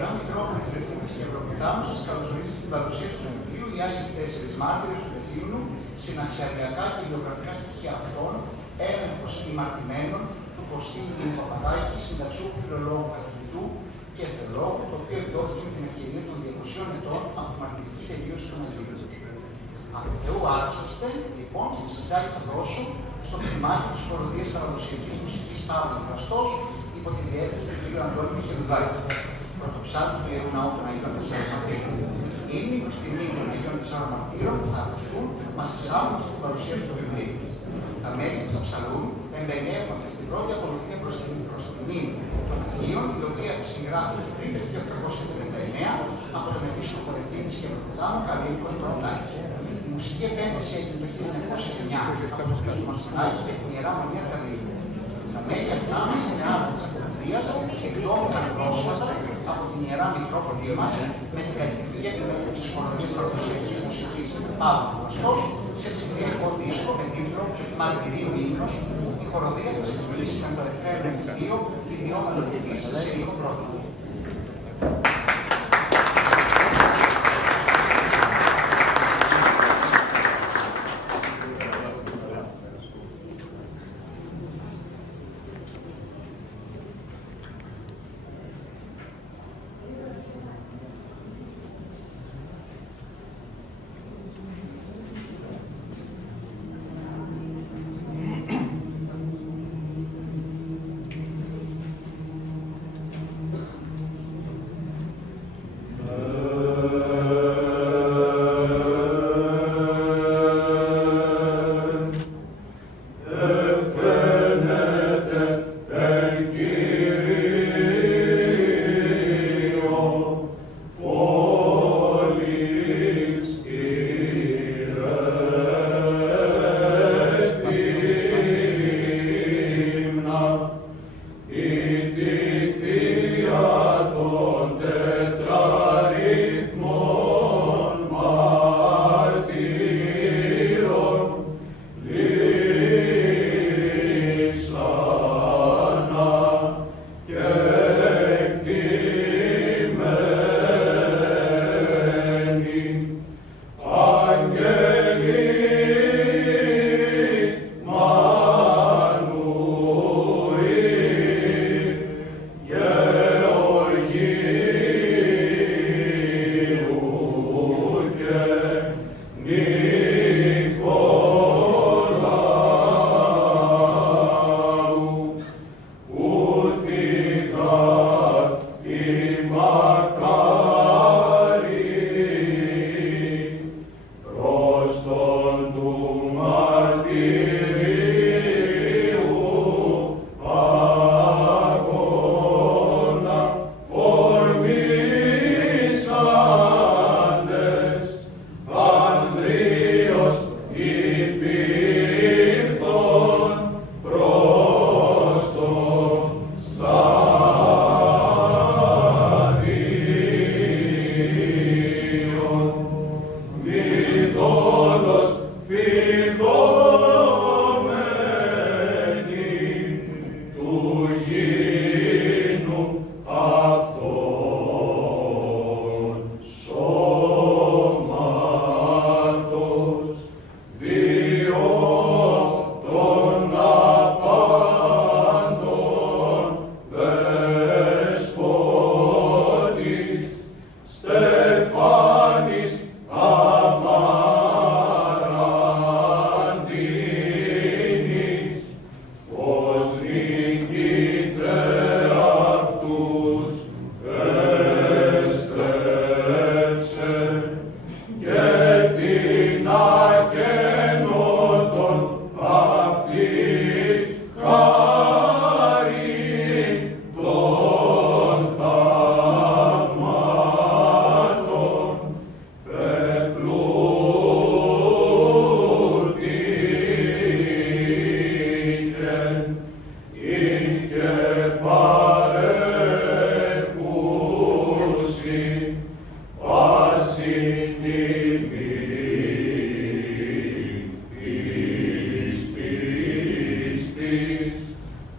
Ιερά Μητρόπολη Ρεθύμνης και Ευρωποτάμου σας καλωσορίζει στην παρουσίαση του βιβλίου «Οι Άγιοι 4 Μάρτυρες του Ρεθύμνου, συναξιακά και βιογραφικά στοιχεία αυτών, έλεγχος ημαρτημένων του Κωστήλιου Παπαδάκη, συνταξιούχου φιλολόγου καθηγητού και θεολόγου, το οποίο εκδόθηκε με την ευκαιρία των 200 ετών από τη μαρτυρική τελείωση των Αγίων. Από Θεού άξαστε, λοιπόν, και τη σκητάλη θα δώσω στο κλιμάκιο της χοροδίας παραδοσιακής μουσικής Παύλος Δραστός υπό τη διεύθυνση του κ. Αντώνη Μιχελουδάκη. Πρωτοψάλτη του Ιερού Ναού των Αγίων Τεσσάρων Μαρτύρων. Είναι προς τιμή των Αγίων Τεσσάρων Μαρτύρων που θα ακουστούν, μας εισάγουν και στην παρουσίαση του βιβλίου. Τα μέλη που θα ψαλούν εμπενεύονται στην πρώτη ακολουθία προς τιμή των Αγίων, η οποία συγγράφηκε πριν το 1859 από τον Επίσκοπο Ρεθύμνης και Ευρωποτάμου Καλύβικο Νικολάκη. Η μουσική επένδυση έγινε το 1909 από τον Χρήστο Μαστονάκη και την Ιερά Μονή Αρκαδίου. Τα μέλη αυτά με συνεάδα της ακολουθίας εκδόθηκαν πρόσφατα από την Ιερά Μητρόπολη μας με την καλλιτεχνική επιμέλεια της χοροδίας παραδοσιακής μουσικής Παύλος Δραστός σε ψηφιακό δίσκο με τίτλο Μαρτυρίου Ύμνος. Η χοροδία θα ξεκινήσει με το εφραίνο κυρίω ιδιώμενο της σε ήχο πρώτο.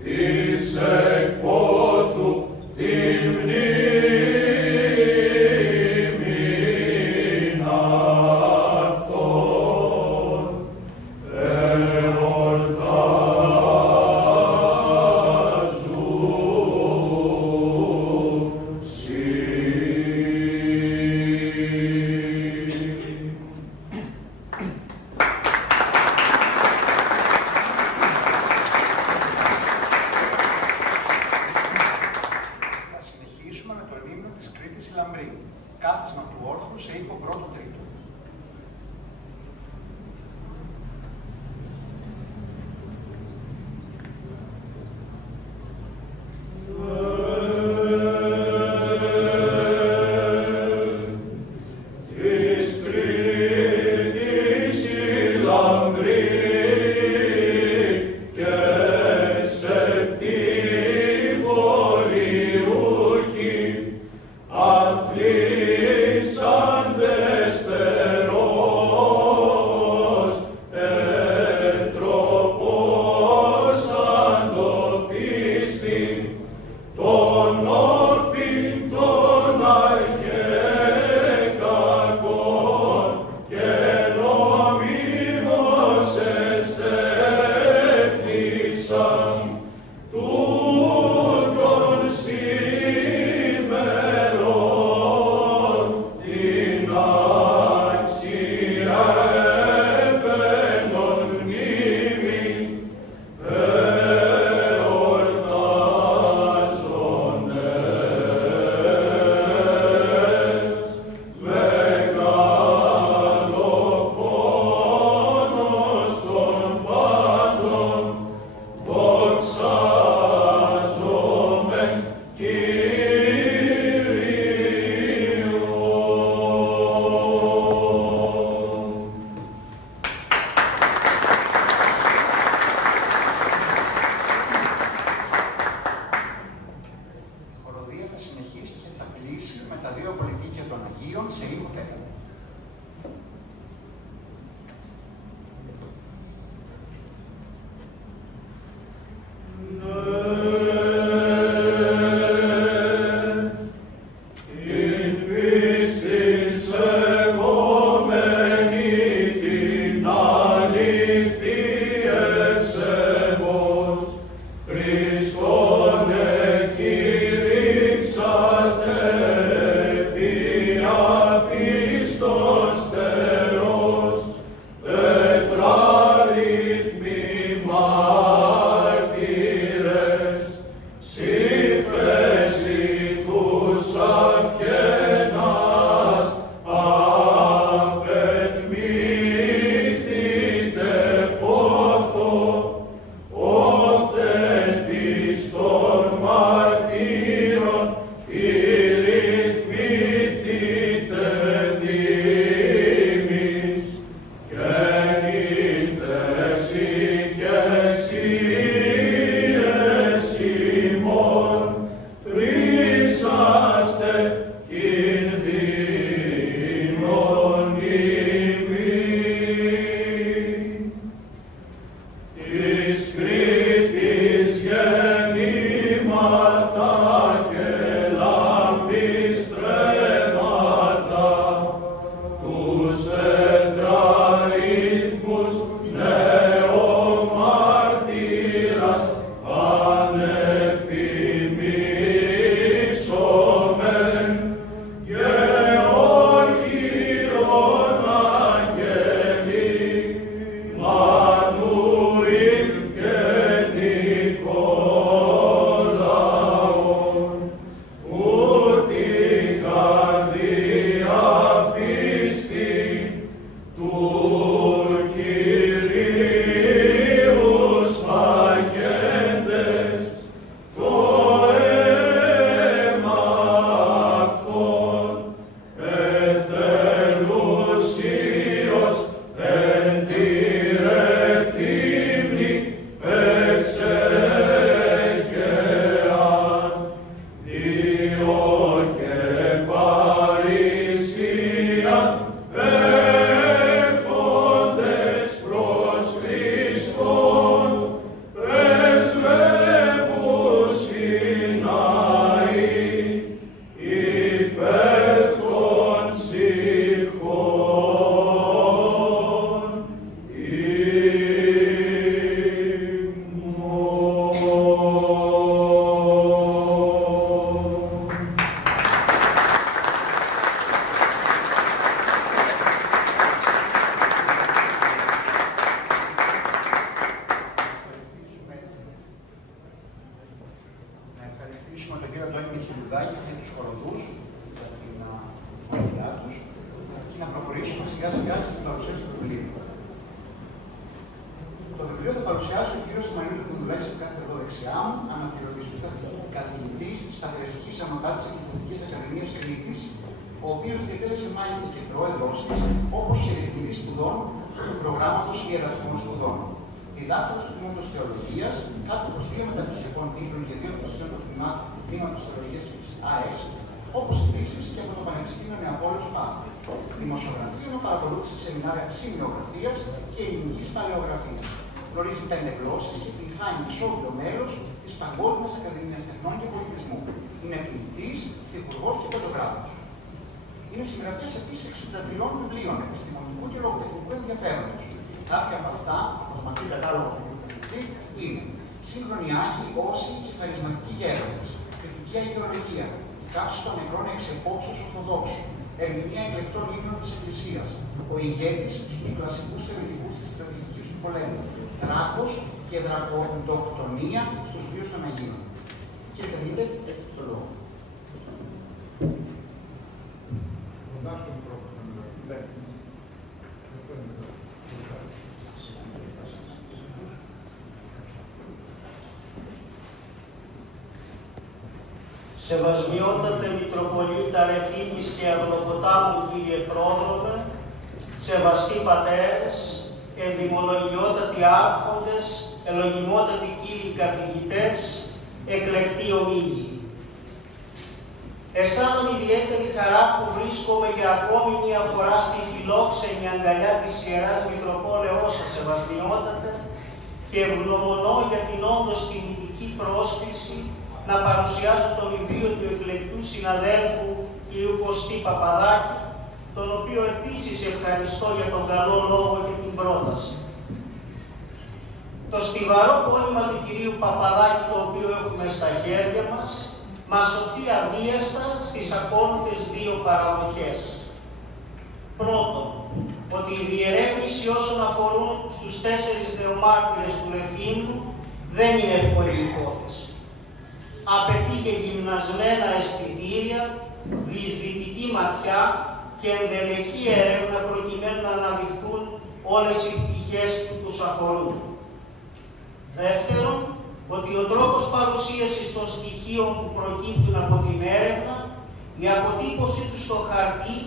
Εις εκπόθου τη μνήμη σιγά σιγά και στην παρουσίαση του βιβλίου. Το βιβλίο θα παρουσιάσει ο κ. Μανίλου Δουμουλάκη, που κάθεται εδώ δεξιά μου, αναπληρωτής του καθηγητής της Πατριαρχικής Αμαρτάτης Εκκλησιαστικής Ακαδημίας Κρήτης, ο οποίος διατέλεσε μάλιστα και πρόεδρος της, όπως και διευθυντής σπουδών του προγράμματος Ιερατικών Σπουδών. Διδάκτορος του Τμήματος Θεολογίας, κάτοχος 2 μεταπτυχιακών τίτλων και 2 πτυχίων του Τμήματος Θεολογίας της ΑΕΣ, όπως επίσης και από το Πανεπιστήμιο Νεαπόλεως Παύλου. Δημοσιογραφία παρακολούθησε σεμινάρια σημειογραφίας και ελληνικής παλαιογραφίας. Γνωρίζει 5 γλώσσες και την χάνει ισόβιο μέλος της Παγκόσμιας Ακαδημίας Τεχνών και Πολιτισμού. Είναι ποιητής, στιχουργός και πεζογράφος. Είναι συγγραφέας επίσης 63 βιβλίων επιστημονικού και λογοτεχνικού ενδιαφέροντος. Κάποια από αυτά, από το μακρύ κατάλογο του ποιητή, είναι σύγχρονοι Άγιοι, όσοι και χαρισματικοί γέροντες, κριτική αγιολογία, κάψη των νεκρών εξ επόψεως Ορθοδόξου, ερμηνεία εκλεκτών ύμνων της Εκκλησίας, ο ηγέτης στους κλασικούς θεωρητικούς της στρατηγικής του πολέμου, Δράκος και Δρακοντοκτονία στους βίους των Αγίων. Κύριε καθηγητέ, έχετε το λόγο. Σεβασμιότατε Μητροπολίτα Ρεθύμνης και Αγνοποτάμου, κύριε Πρόδρομε, σεβαστοί πατέρες, ενδημολογιότατοι άρχοντες, ελογιμότατοι κύριοι καθηγητές, εκλεκτοί ομίλοι. Αισθάνομαι ιδιαίτερη χαρά που βρίσκομαι για ακόμη μια φορά στη φιλόξενη αγκαλιά της Ιεράς Μητροπόλεως σας, σεβασμιότατε, και ευγνωμονώ για την όντως τιμητική πρόσκληση να παρουσιάζω το βιβλίο του εκλεκτού συναδέλφου κ. Κωστή Παπαδάκη, τον οποίο επίσης ευχαριστώ για τον καλό λόγο και την πρόταση. Το στιβαρό πόνημα του κ. Παπαδάκη, το οποίο έχουμε στα χέρια μας σωθεί αβίαστα στις ακόλουθες 2 παραδοχές. Πρώτον, ότι η διερεύνηση όσον αφορούν στους 4 νεομάρτυρες του Ρεθύμνου δεν είναι εύκολη υπόθεση. Απαιτεί και γυμνασμένα αισθητήρια, διεισδυτική ματιά και ενδελεχή έρευνα προκειμένου να αναδειχθούν όλες οι πτυχές που τους αφορούν. Δεύτερον, ότι ο τρόπος παρουσίασης των στοιχείων που προκύπτουν από την έρευνα, η αποτύπωσή τους στο χαρτί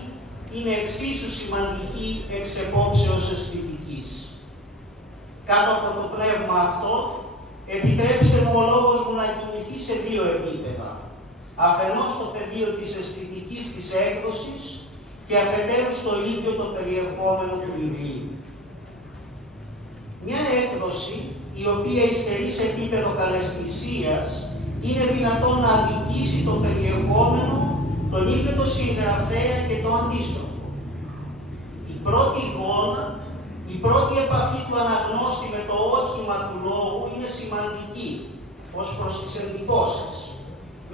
είναι εξίσου σημαντική εξ επόψεως αισθητικής. Κάτω από το πνεύμα αυτό, επιτρέψτε μου ο λόγος μου να κινηθεί σε 2 επίπεδα. Αφενός στο πεδίο της αισθητικής της έκδοσης και αφετέρου στο ίδιο το περιεχόμενο του βιβλίου. Μια έκδοση η οποία υστερεί σε επίπεδο καλαισθησίας είναι δυνατόν να αδικήσει το περιεχόμενο, τον ίδιο το συγγραφέα και το αντίστροφο. Η πρώτη εικόνα, η πρώτη επαφή του αναγνώστη με το όχημα του λόγου είναι σημαντική ως προς τις εντυπώσεις,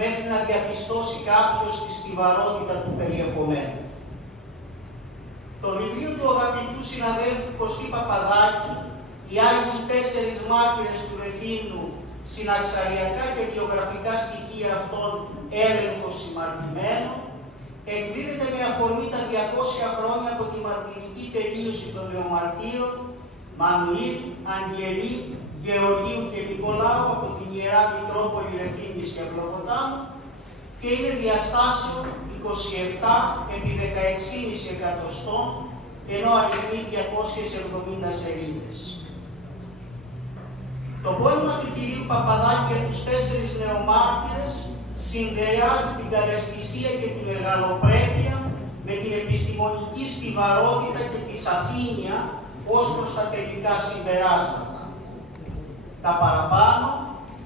μέχρι να διαπιστώσει κάποιος τη στιβαρότητα του περιεχομένου. Το βιβλίο του αγαπητού συναδέλφου Κωστή Παπαδάκη, «Οι Άγιοι 4 μάρτυρες του Ρεθύμνου, συναξαριακά και βιογραφικά στοιχεία αυτών, έλεγχο συμμαρτημένο», εκδίδεται με αφορμή τα 200 χρόνια από τη μαρτυρική τελείωση των νεομαρτύρων Μανουήλ, Αγγελή, Γεωργίου και Νικολάου από την Ιερά Μητρόπολη Ρεθύμνης και Αγνοποτάμου και είναι διαστάσεων 27 επί 16,5 εκατοστών, ενώ αριθμεί 270 σελίδες. Το πόνημα του κυρίου Παπαδάκη για τους 4 νεομάρτυρες συνδυάζει την καλαισθησία και τη μεγαλοπρέπεια με την επιστημονική στιβαρότητα και τη σαφήνεια ως προς τα τελικά συμπεράσματα. Τα παραπάνω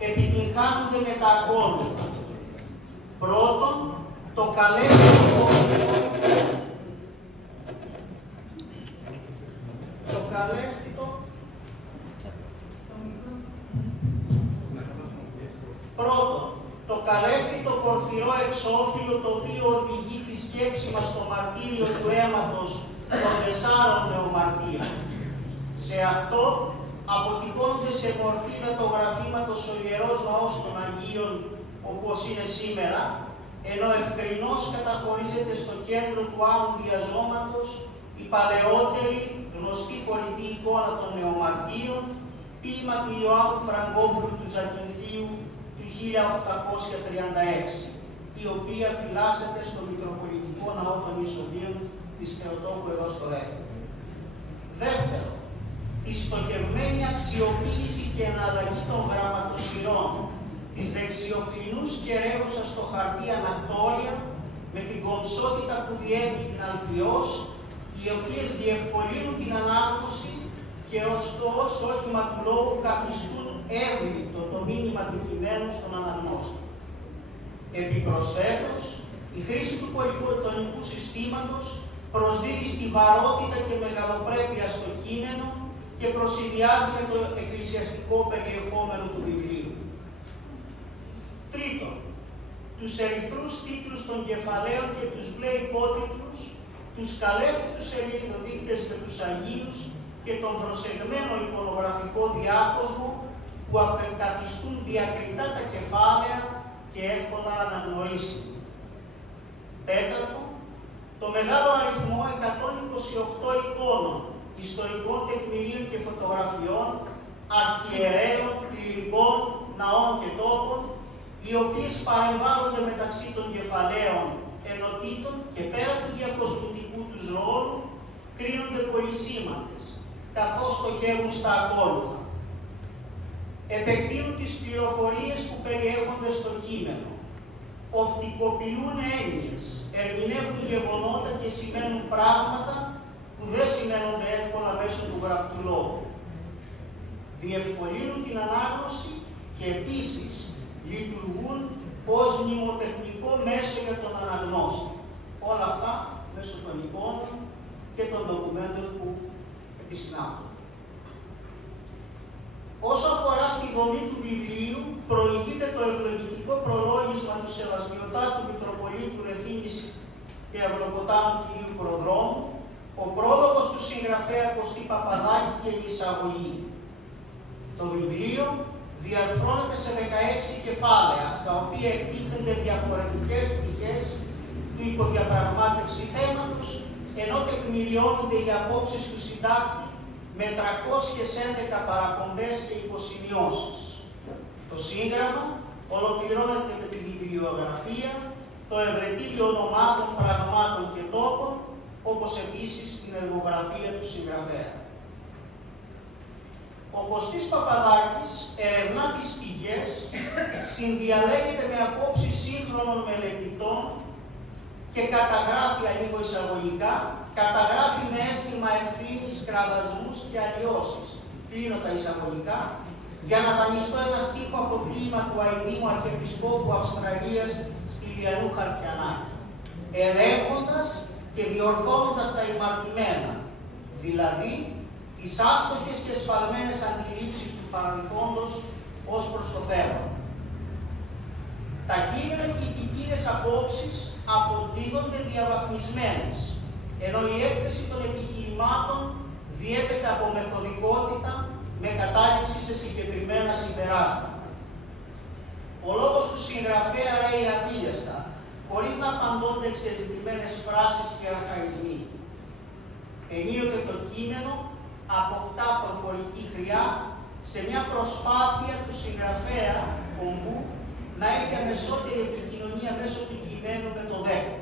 επιτυγχάνονται με τα ακόλουθα. Πρώτον, το καλέσθητο πορφυρό εξώφυλλο το οποίο οδηγεί τη σκέψη μας στο μαρτύριο του αίματος των 4 νεομαρτύρων. Σε αυτό αποτυπώνεται σε μορφή δατογραφήματος ο Ιερός Ναός των Αγίων όπως είναι σήμερα, ενώ ευκρινώς καταχωρίζεται στο κέντρο του άλλου διαζώματος η η παλαιότερη γνωστή φορητή εικόνα των νεομαρτίων, ποίημα του Ιωάννου Φραγκόπουλου του Τζακινθίου του 1836, η οποία φυλάσσεται στο Μητροπολιτικό Ναό των Ισοδίων της Θεοτόκου εδώ στο Ρέθμο. Δεύτερο, η στοχευμένη αξιοποίηση και εναλλαγή των γραμματοσυρών της δεξιοκλινούς κεραίουσας στο χαρτί ανακτόρια με την κομψότητα που διέπει την αλφιός, οι οποίες διευκολύνουν την ανάγνωση και ωστόσο όχημα του λόγου καθιστούν εύληπτο το μήνυμα του κειμένου στον αναγνώστη. Επιπροσθέτως, η χρήση του πολυτονικού συστήματος προσδίδει στιβαρότητα και μεγαλοπρέπεια στο κείμενο και προσυδειάζει με το εκκλησιαστικό περιεχόμενο του βιβλίου. Τρίτον, τους ερυθρούς τίτλους των κεφαλαίων και τους μπλε υπότιτλους, τους καλέσθητους σελίδοδείκτες και τους Αγίους και τον προσεγμένο εικονογραφικό διάκοσμο που καθιστούν διακριτά τα κεφάλαια και εύκολα αναγνωρίσιμα. Τέταρτο, το μεγάλο αριθμό 128 εικόνων, ιστορικών τεκμηρίων και φωτογραφιών, αρχιερέων, κληρικών, ναών και τόπων, οι οποίες παρεμβάλλονται μεταξύ των κεφαλαίων ενωτήτων και πέρα του διακοσμητικού τους ρόλου, κρίνονται πολυσήμαντες, καθώς στοχεύουν στα ακόλουθα. Επεκτείνουν τις πληροφορίες που περιέχονται στο κείμενο, οπτικοποιούν έννοιες, ερμηνεύουν γεγονότα και σημαίνουν πράγματα που δεν σημαίνονται εύκολα μέσω του γραπτού λόγου. Διευκολύνουν την ανάγνωση και επίσης λειτουργούν ως μνημοτεχνικό μέσο για τον αναγνώστη. Όλα αυτά μέσω των εικόνων και των ντοκουμέντων που επισυνάπτουν. Όσο αφορά στη δομή του βιβλίου, προηγείται το ευλογητικό προλόγισμα του Σεβασμιωτάτου Μητροπολίτου Ρεθύμνης και Αυλοποτάμου κ. Προδρόμου, ο πρόλογος του συγγραφέα Κωστή Παπαδάκη και η εισαγωγή. Το βιβλίο διαρθρώνεται σε 16 κεφάλαια, στα οποία εκτίθενται διαφορετικές πτυχές του υποδιαπραγμάτευση θέματος, ενώ τεκμηριώνονται οι απόψεις του συντάκτη με 311 παραπομπές και υποσημειώσεις. Το σύγγραμμα ολοκληρώνεται με τη βιβλιογραφία, το ευρετήριο ονομάτων, πραγμάτων και τόπων, όπως επίσης την εργογραφία του συγγραφέα. Ο Κωστής Παπαδάκης ερευνά τις πηγές, συνδιαλέγεται με απόψεις σύγχρονων μελετητών και καταγράφει λίγο εισαγωγικά, καταγράφει με αίσθημα ευθύνης, κραδασμούς και αλλοιώσεις, κλείνω τα εισαγωγικά, για να δανειστώ ένα στίχο από ποίημα του Αηδήμου Αρχιεπισκόπου Αυστραλίας στη Λιανού Χαρκιανάκη, ελέγχοντας και διορθώνοντας τα ημαρτημένα, δηλαδή τις άστοχες και σφαλμένες αντιλήψεις του παρελθόντος ως προς το θέμα. Τα κείμενα και οι ποικίλες απόψεις αποδίδονται διαβαθμισμένες, ενώ η έκθεση των επιχειρημάτων διέπεται από μεθοδικότητα με κατάληξη σε συγκεκριμένα συμπεράσματα. Ο λόγος του συγγραφέα ρέει αβίαστα, χωρίς να απαντώνται εξεζητημένες φράσεις και αρχαϊσμοί. Ενίοτε το κείμενο αποκτά προφορική χρειά σε μια προσπάθεια του συγγραφέα ομπού να έχει αμεσότερη επικοινωνία μέσω του κειμένου με το δέκο.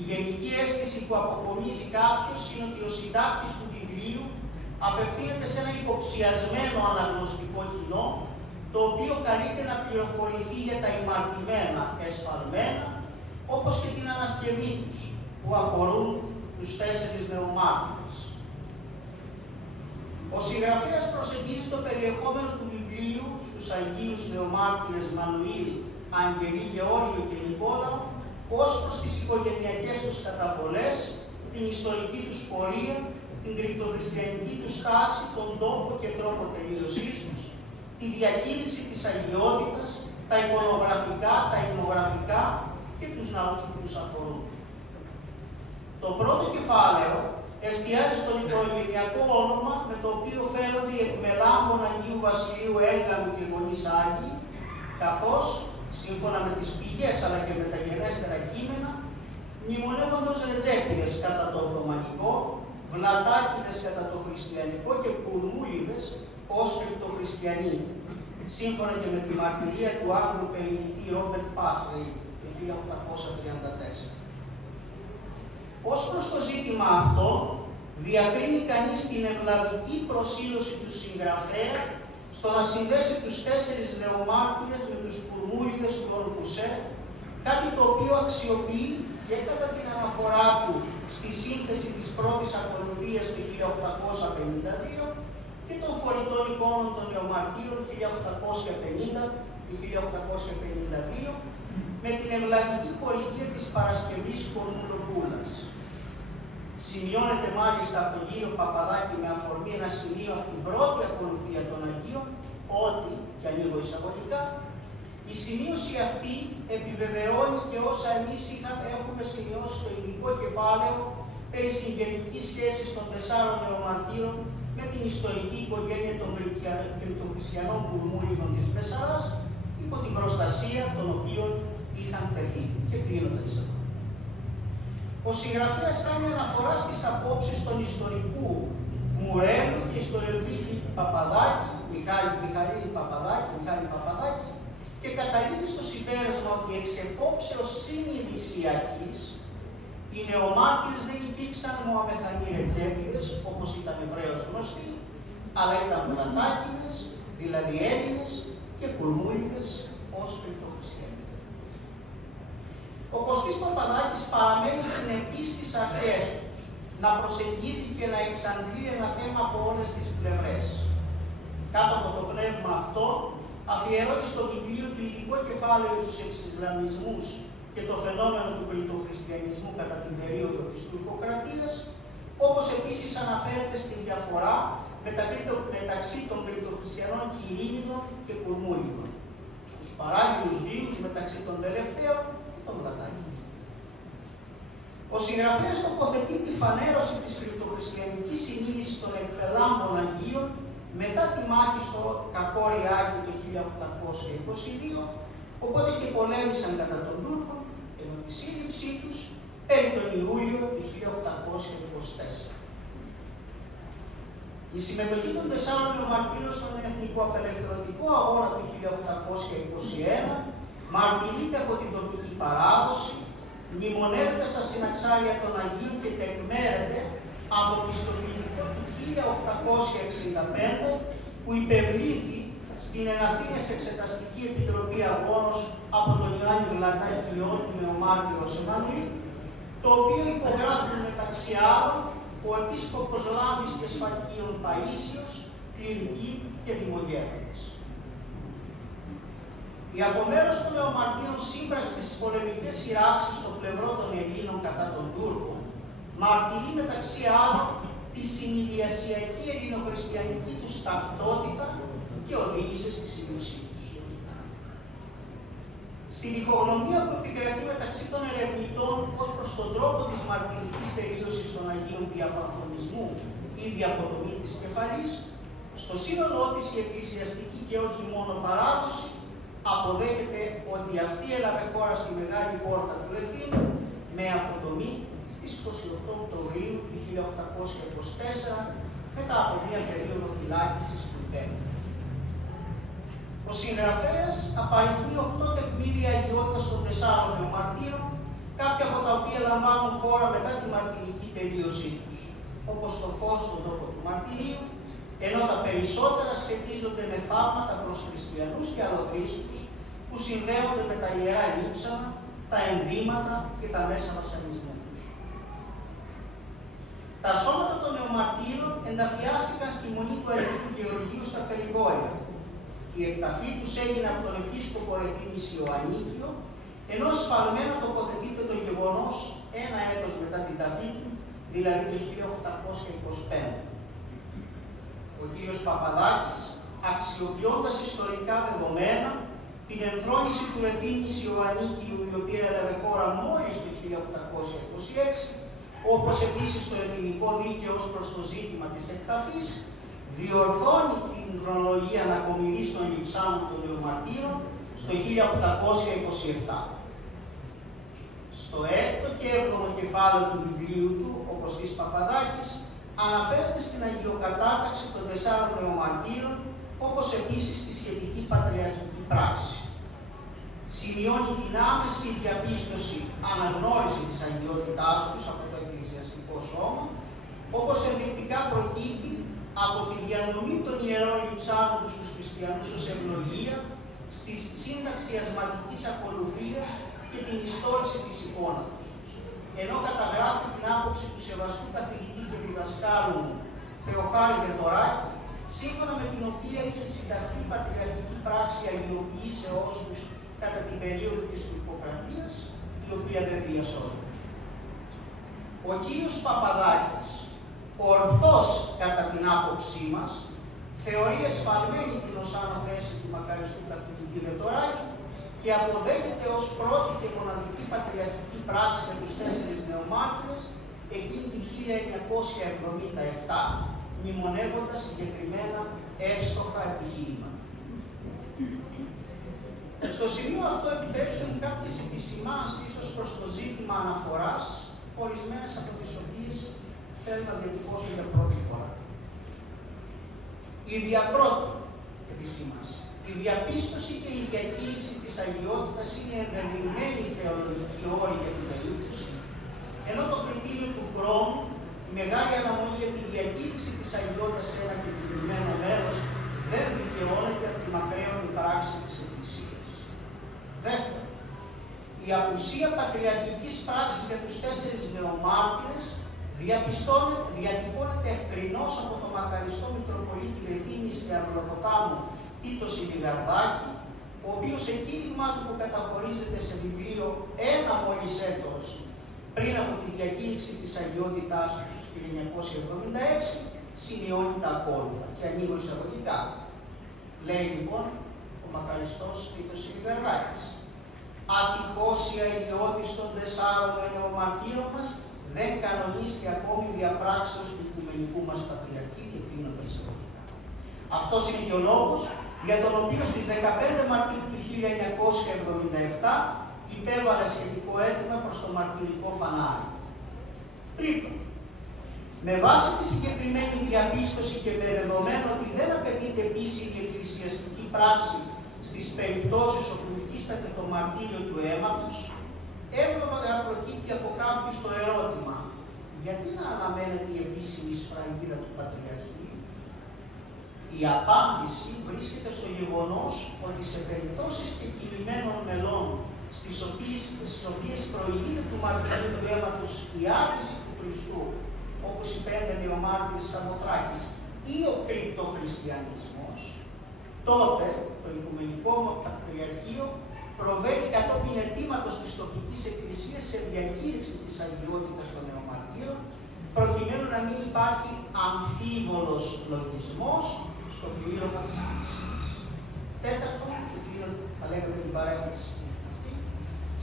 Η γενική αίσθηση που αποκομίζει κάποιος είναι ότι ο συντάκτης του βιβλίου απευθύνεται σε ένα υποψιασμένο αναγνωστικό κοινό, το οποίο καλείται να πληροφορηθεί για τα ημαρτημένα εσφαλμένα, όπως και την ανασκευή τους, που αφορούν τους 4 νεομάρτυρες. Ο συγγραφέας προσεγγίζει το περιεχόμενο του βιβλίου στους Αγίους Νεομάρτυρες Μανουήλ, Αγγελή, Γεώργιο και Νικόλαο, ως προς τις οικογενειακές τους καταβολές, την ιστορική τους πορεία, την κρυπτοχριστιανική τους στάση, τον τόπο και τρόπο τελείωσής τους, τη διακήρυξη της αγιότητας, τα εικονογραφικά, τα υμνογραφικά και τους ναούς που τους αφορούν. Το πρώτο κεφάλαιο εστιάζει στο οικογενειακό όνομα με το οποίο φέρονται οι εκμελάμπων Αγίου Βασιλείου Έργαμου και γονείς Άγιοι, καθώς, σύμφωνα με τις πηγές αλλά και με τα γενέστερα κείμενα, μνημονεύοντος Ρετζέπιδες κατά το Οθωμανικό, Βλατάκηδες κατά το Χριστιανικό και Κουρμούλιδες ως κρυπτοχριστιανοί, σύμφωνα και με τη μαρτυρία του Άγγλου περιηγητή Ρόμπερτ Πάσλεϊ το 1834. Ως προς το ζήτημα αυτό, διακρίνει κανείς την ευλαβική προσήλωση του συγγραφέα στο να συνδέσει τους 4 νεομάρτυρες με τους Κουρμούλιδες του Ορκουσέ, κάτι το οποίο αξιοποιεί και κατά την αναφορά του στη σύνθεση της πρώτης ακολουθίας του 1852 και των φορητών εικόνων των νεομαρτύρων 1850 και 1852 με την ευλαβική χορηγία της Παρασκευής Κορνουλοπούλας. Σημειώνεται μάλιστα από τον κύριο Παπαδάκη με αφορμή ένα σημείο από την πρώτη ακολουθία των Αγίων ότι, και ανοίγω εισαγωγικά, η σημείωση αυτή επιβεβαιώνει και όσα εμείς έχουμε σημειώσει στο ειδικό κεφάλαιο περί συγγενικής σχέσης των 4 νεομαρτύρων με την ιστορική οικογένεια των κρυπτοχριστιανών Κουρμούλιδων της Μπεσσαράς, υπό την προστασία των οποίων είχαν τεθεί. Και κλείνοντα εισαγωγικά. Ο συγγραφέας κάνει αναφορά στις απόψεις των ιστορικού Μουρέλου και ιστοριογράφη Παπαδάκη, Μιχάλη Παπαδάκη, και καταλήγει στο συμπέρασμα ότι εξ επόψεως συνειδησιακής οι νεομάρτυρες δεν υπήρξαν Μωαμεθανοί Ρετζέπιδες, όπως ήταν Εβραίος γνωστοί, αλλά ήταν Βλατάκηδες, δηλαδή Έλληνες, και Κουρμούλιδες ως κρυπτοχριστιανοί. Ο Κωστής Παπαδάκης παραμένει συνεπής στις αρχές του, να προσεγγίζει και να εξαντλεί ένα θέμα από όλες τις πλευρές. Κάτω από το πνεύμα αυτό, αφιερώνει στο βιβλίο του ειδικό κεφάλαιο τους εξισλαμισμούς και το φαινόμενο του κρυπτοχριστιανισμού κατά την περίοδο της τουρκοκρατίας, όπως επίσης αναφέρεται στη διαφορά μεταξύ των κρυπτοχριστιανών Κυρίνιδων και Κουρμούλιδων, τους παράγγελους βίους μεταξύ των τελευταίων και των Βλατάκηδων. Ο συγγραφέας τοποθετεί τη φανέρωση της κρυπτοχριστιανικής συνείδησης των εκπελάμπων Αγίων μετά τη μάχη στο Κακόρι Άγιο το 1822, οπότε και πολέμησαν κατά των Τούρκων, ενώ τη σύλληψή τους περί τον Ιούλιο του 1824. Η συμμετοχή των 4 νεομαρτύρων στον Εθνικό Απελευθερωτικό Αγώνα του 1821 μαρτυρείται από την τοπική παράδοση, μνημονεύεται στα συναξάρια των Αγίων και τεκμέρεται από πιστοποιητικό του 1865 που υπευλήθη στην Εναθήνες Εξεταστική Επιτροπή Αγώνος από τον Ιωάννη Βλατάκη Λιώτη νεομάρτυρος Εμμανουήλ, το οποίο υπογράφουν μεταξύ άλλων ο Επίσκοπος Λάμπης και Σφακίων Παΐσιος, κληρικοί και δημογένειες. Η απομέρωση των νεομαρτύρων σύμπραξη στις πολεμικές σειράξεις στο πλευρό των Ελλήνων κατά των Τούρκων μαρτυρεί μεταξύ άλλων τη συνειδιασιακή ελληνοχριστιανική τους ταυτότητα και οδήγησε στη σύλληψή τους. Στη διχογνωμία που επικρατεί μεταξύ των ερευνητών ως προς τον τρόπο της μαρτυρικής τελείωσης των Αγίων διαπανθρονισμού ή διαποτομή της κεφαλής, στο σύνολό της η εκκλησιαστική και όχι μόνο παράδοση αποδέχεται ότι αυτή έλαβε χώρα στη Μεγάλη Πόρτα του Ρεθύμνου με αποτομή στις 28 Οκτωβρίου του 1824 μετά από μια περίοδο φυλάκισης του Τέμπου. Ο συγγραφέας απαριθμεί 8 τεκμήρια αγιότητας των 4 νεομαρτύρων, κάποια από τα οποία λαμβάνουν χώρα μετά τη μαρτυρική τελείωσή τους, όπως το φως στον τόπο του μαρτυρίου, ενώ τα περισσότερα σχετίζονται με θαύματα προς χριστιανούς και αλλοχρήστους που συνδέονται με τα ιερά λείψανα, τα ενδύματα και τα μέσα βασανισμού τους. Τα σώματα των νεομαρτύρων ενταφιάστηκαν στη μονή του Αγίου Γεωργίου στα Περιγόρια. Η εκταφή τους έγινε από τον επίσκοπο Ρεθύμνης Ιωαννίκιο, ενώ σφαλμένα τοποθετείται το γεγονός ένα έτος μετά την ταφή του, δηλαδή το 1825. Ο κύριος Παπαδάκης, αξιοποιώντας ιστορικά δεδομένα, την ενθρόνηση του Ρεθύμνης Ιωαννίκιου, η οποία έλαβε χώρα μόλις το 1826, όπως επίσης το εθνικό δίκαιο ως προς το ζήτημα της εκταφής, διορθώνει την χρονολογία ανακομιδής των λειψάνων των νεομαρτύρων στο 1827. στο 6ο και 7ο κεφάλαιο του βιβλίου του, ο Κωστής Παπαδάκης, αναφέρεται στην αγιοκατάταξη των 4 νεομαρτύρων, όπως επίσης στη σχετική πατριαρχική πράξη. Σημειώνει την άμεση διαπίστωση αναγνώριση της αγιότητάς τους από το εκκλησιαστικό σώμα, όπως ενδεικτικά προκύπτει από τη διανομή των ιερών λειψάνων τους στους χριστιανούς ως ευλογία, στη σύνταξη ασματικής ακολουθίας και την ιστόρηση της εικόνας τους. Ενώ καταγράφει την άποψη του σεβαστού καθηγητή και διδασκάλου μου, Θεοχάρη Βεντοράκη, σύμφωνα με την οποία είχε συνταχθεί η πατριαρχική πράξη αγιοποιήσεώς τους κατά την περίοδο της τουρκοκρατίας, η οποία δεν διασώζει. Ο κύριος Παπαδάκης, ορθώς κατά την άποψή μας, θεωρεί εσφαλμένη την ως άνω θέση του μακαριστού καθηγητή Βεντοράκη και αποδέχεται ως πρώτη και μοναδική πατριαρχική πράξη με τους 4 νεομάρτυρες εκείνη τη 1977, μνημονεύοντας συγκεκριμένα εύστοχα επιχείρηματα. Στο σημείο αυτό επιτρέψτε μου κάποιες επισημάνσεις ως προς το ζήτημα αναφοράς, ορισμένες από τις οποίες θέλω να διατυπώσω για πρώτη φορά. Η διαπρώτη επισήμανση. Η διαπίστωση και η διακήρυξη της αγιότητας είναι ενδεδειγμένη θεολογική όρη για την περίπτωση, ενώ το κριτήριο του χρόνου, η μεγάλη αναμονή για τη διακήρυξη της αγιότητας σε ένα συγκεκριμένο μέρος, δεν δικαιώνεται από τη μακραίωνη πράξη της Εκκλησίας. Δεύτερον, η απουσία πατριαρχικής πράξης για τους 4 νεομάρτυρες διατυπώνεται ευκρινώς από τον μακαριστό Μητροπολίτη Ρεθύμνης και Ανδροποτάμου Τίτο Σιλιγαρδάκη, ο οποίος εκήρυγμά του που καταχωρίζεται σε βιβλίο ένα μόλις έτος πριν από τη διακήρυξη της αγιότητάς του το 1976, σημειώνει τα ακόλουθα και ανοίγω εισαγωγικά. Λέει λοιπόν ο μακαριστός Τίτος Σιλιγαρδάκης: «Ατυχώς η αγιώτης των 4 νεομαρτύρων μας δεν κανονίστηκε ακόμη διαπράξεως του Οικουμενικού μας Πατριαρχή», και κλείνω τα εισαγωγικά. Αυτός είναι και ο λόγος για τον οποίο στις 15 Μαρτίου του 1977 υπέβαλε σχετικό αίτημα προς το μαρτυρικό φανάρι. Τρίτον, με βάση τη συγκεκριμένη διαπίστωση και με δεδομένο ότι δεν απαιτείται επίσημη εκκλησιαστική πράξη στις περιπτώσεις όπου υφίσταται το μαρτύριο του αίματος, εύλογα προκύπτει από κάποιους το ερώτημα: γιατί να αναμένεται η επίσημη σφραγίδα του Πατριαρχείου? Η απάντηση βρίσκεται στο γεγονός ότι σε περιπτώσεις κεκλημένων μελών στις οποίες προηγείται του μαρτυρίου του αίματος η άρνηση του Χριστού, όπως οι 5 νεομάρτυρες Σαμοθράκης, ή ο κρυπτοχριστιανισμός, τότε το Οικουμενικό Πατριαρχείο προβαίνει κατόπιν αιτήματος της τοπικής εκκλησίας σε διακήρυξη της αγιότητας των νεομαρτύρων, προκειμένου να μην υπάρχει αμφίβολος λογισμός στο πλήρωμα της εκκλησίας. Τέταρτον, θα λέγαμε την παρέμβαση αυτή,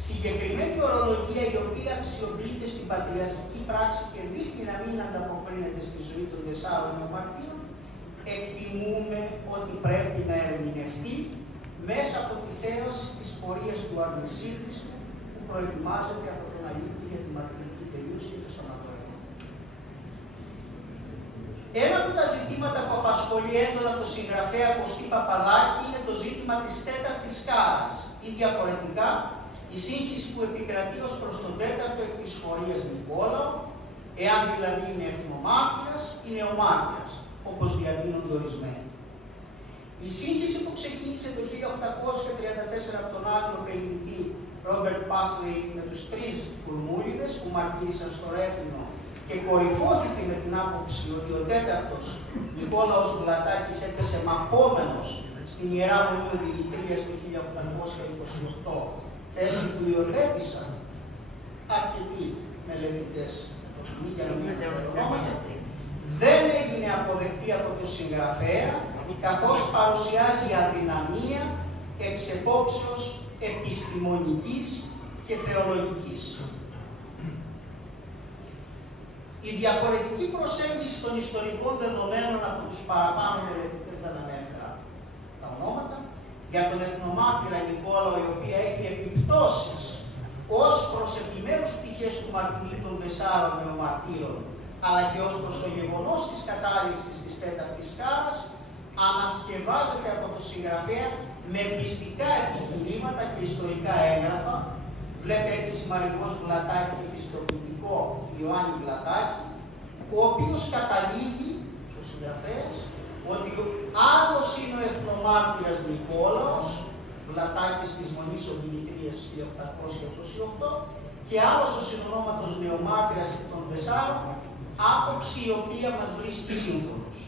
συγκεκριμένη ορολογία η οποία αξιοποιείται στην πατριαρχική πράξη και δείχνει να μην ανταποκρίνεται στη ζωή των 4 νεομαρτύρων, εκτιμούμε ότι πρέπει να ερμηνευτεί μέσα από τη θέωση της πορείας του Αρνησίχριστου που προετοιμάζεται από τον αλήθεια για τη μαρτυρική τελείωση και το σταματοέμα. Ένα από τα ζητήματα που απασχολεί έντονα το συγγραφέα Κωστή Παπαδάκη είναι το ζήτημα της 4ης κάρας ή διαφορετικά η σύγχυση που επικρατεί ως προς τον 4ο εκ της χωρίας Νικόλαο, εάν δηλαδή είναι εθνομάρτυρας ή νεομάρτυρας, όπως διαδίνονται ορισμένοι. Η σύγχυση που ξεκίνησε το 1834 από τον Άγγλο περιοδητή Ρόμπερτ Πάσλεϊ με τους 3 κουρμούλιδες που μαρτύρησαν στο Ρέθινο και κορυφώθηκε με την άποψη ότι ο 4ος Νικόλαος Βλατάκης έπεσε μαχόμενος στην Ιερά Μονή Οδηγητρίας το 1828, θέση που υιοθέτησαν αρκετοί μελετητές για να μην αναφέρω, δεν έγινε αποδεκτή από τον συγγραφέα, καθώς παρουσιάζει αδυναμία εξ επόψεως επιστημονικής και θεολογικής. Η διαφορετική προσέγγιση των ιστορικών δεδομένων από τους παραπάνω μελετητές, δεν ανέφερα τα ονόματα, για τον εθνομάρτυρα Νικόλαο, η οποία έχει επιπτώσεις ως προς επιμέρους πτυχές του μαρτυρίου των 4 νεομαρτύρων, αλλά και ως προς το γεγονός της κατάληξης της τέταρτης κάρας, ανασκευάζεται από τον συγγραφέα με πιστικά επιχειρήματα και ιστορικά έγγραφα. Βλέπετε έκθεση Μαριγός Βλατάκη και πιστοποιητικό Ιωάννη Βλατάκη, ο οποίος καταλήγει, ο συγγραφέας, ότι άλλος είναι ο εθνομάρτυρας Νικόλαος, Βλατάκης της Μονής Ομιλητρίας 1828, και άλλος ο συνονόματος νεομάρτυρας των 4, άποψη η οποία μας βρίσκει σύμφωνος.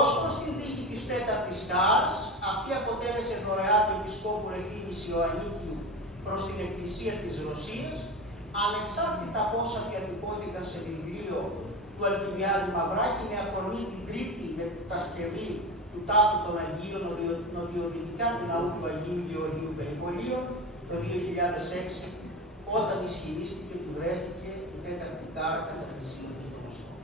Ως προς την τύχη της τέταρτης κάρας, αυτή αποτέλεσε δωρεά του Επισκόπου Ρεθύμης Ιωαννίκιου προς την Εκκλησία της Ρωσίας, ανεξάρτητα από όσα διατυπώθηκαν σε βιβλίο του Αλκιμιάδη Μαυράκη με αφορμή την τρίτη μετασκευή του τάφου των Αγίων νοτιοδυτικά του ναού του Αγίου Γεωργίου Περιβολίων το 2006, όταν ισχυρίστηκε ότι βρέθηκε η τέταρτη κάρα κατά τη Σύνοδο των Οστών.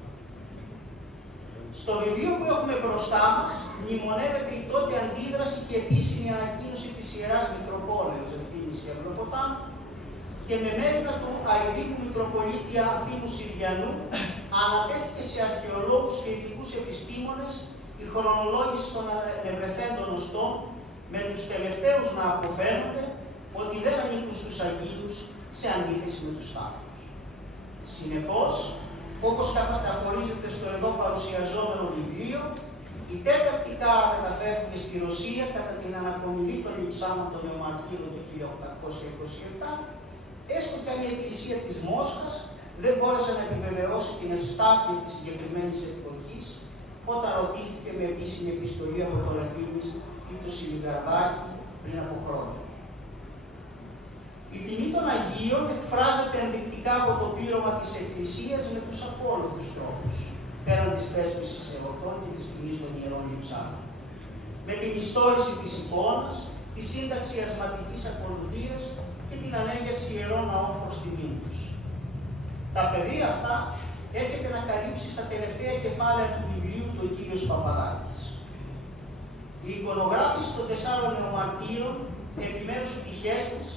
Στο βιβλίο που έχουμε μπροστά μας, μνημονεύεται η τότε αντίδραση και επίσημη ανακοίνωση της Ιεράς Μητροπόλεως Ευθύμης Ευρωποτάμου και με μέρημνα του Αηδίκου Μητροπολίτη Αθήνου Συριανού ανατέθηκε σε αρχαιολόγους και ειδικούς επιστήμονες η χρονολόγηση των ανεβρεθέντων οστών, με τους τελευταίους να αποφαίνονται ότι δεν ανήκουν στους Αγίους σε αντίθεση με τους τάφους. Συνεπώς, όπως καταχωρίζεται στο εδώ παρουσιαζόμενο βιβλίο, η τέταρτη κάρα μεταφέρθηκε στη Ρωσία κατά την ανακομιδή των λειψάνων των νεομαρτύρων το 1827, έστω και αν η Εκκλησία της Μόσχας δεν μπόρεσε να επιβεβαιώσει την ευστάθεια της συγκεκριμένης εποχής, όταν ρωτήθηκε με επίσημη επιστολή από τον Ρεθύμης ή το Σιλιγκαρδάκη πριν από χρόνια. Η τιμή των Αγίων εκφράζεται ενδεικτικά από το πλήρωμα της Εκκλησίας με τους απόλυτους τρόπους, πέραν της θέσπισης εορτών και της τιμής των ιερών λειψάνων. Με την ιστόρηση της εικόνας, τη σύνταξη ασματικής ακολουθίας και την ανέγερση ιερών ναών προς τιμήν τους. Τα πεδία αυτά έρχεται να καλύψει στα τελευταία κεφάλαια του βιβλίου του ο κύριος Παπαδάκης. Η εικονογράφηση των 4 νεομαρτύρων, επιμέρους πτυχές της,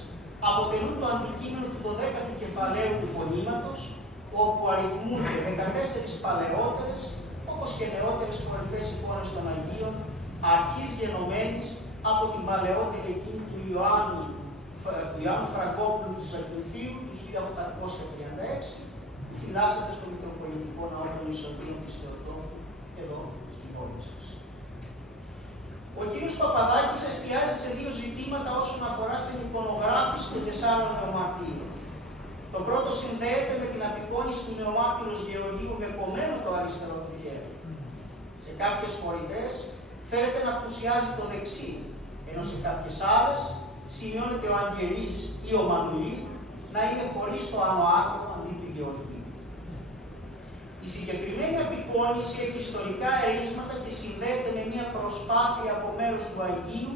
αποτελούν το αντικείμενο του 12ου κεφαλαίου του πονήματος, όπου αριθμούνται 14 παλαιότερες, όπως και νεότερες φορητές εικόνες των Αγίων, αρχής γενομένης από την παλαιότερη εκείνη του Ιωάννου Φραγκόπουλου του Ζακυνθίου του 1836, που φυλάσσεται στο Μητροπολιτικό Ναό των Ισοτήρων της Θεοτόκου, εδώ στην πόλη σας. Ο κύριος Παπαδάκης εστιάζει σε 2 ζητήματα όσον αφορά στην εικονογράφηση των 4 νεομαρτύρων. Το πρώτο συνδέεται με την απεικόνιση του νεομάρτυρος Γεωργίου με κομμένο το αριστερό του χέρι. Σε κάποιες φορητές φαίνεται να απουσιάζει το δεξί, ενώ σε κάποιες άλλες σημειώνεται ο Αγγελής ή ο Μανουλή να είναι χωρίς το άνω άκρο αντί του Γεωργίου. Η συγκεκριμένη απεικόνιση έχει ιστορικά ερίσματα και συνδέεται με μια προσπάθεια από μέρους του Αγίου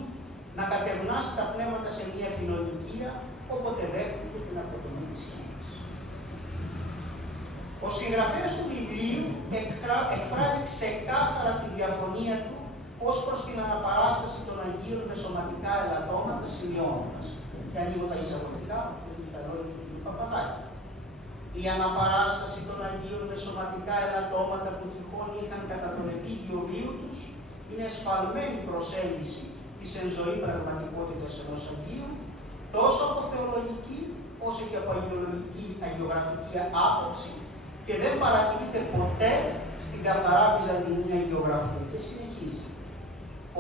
να κατευνάσει τα πνεύματα σε μια φιλονικία, όποτε δέχτηκε την αυτοτομή της σχήμης. Ο συγγραφέας του βιβλίου εκφράζει ξεκάθαρα τη διαφωνία του ως προς την αναπαράσταση των Αγίων με σωματικά ελαττώματα, σημειώνοντας, και ανοίγω τα εισαγωγικά με τα λόγια του κ. Παπαδάκη. Η αναπαράσταση των Αγίων με σωματικά ελαττώματα που τυχόν είχαν κατά τον επίγειο βίου τους είναι εσφαλμένη προσέγγιση της εν ζωή πραγματικότητας ενός Αγίου, τόσο από θεολογική όσο και από αγιογραφική άποψη, και δεν παρατηρείται ποτέ στην καθαρά βυζαντινή αγιογραφία. Και συνεχίζει.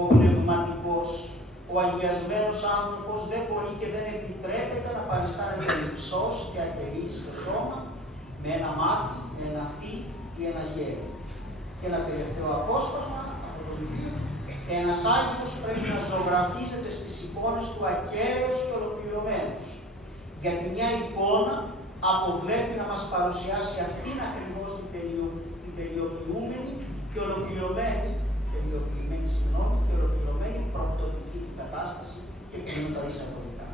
Ο πνευματικός, ο αγιασμένος άνθρωπος δεν μπορεί και δεν επιτρέπεται να παριστάνεται υψός και ατερής στο σώμα, με ένα μάτι, με ένα αυτί ή ένα γέρο. Και ένα τελευταίο απόσπασμα από το βιβλίο. Ένας Άγιος πρέπει να ζωγραφίζεται στις εικόνες του ακέραιος και ολοκληρωμένους. Γιατί μια εικόνα αποβλέπει να μας παρουσιάσει αυτήν ακριβώς την τελειοποιούμενη και ολοκληρωμένη πρωτοτυπική κατάσταση και κοινωνικά εισαγωγικά.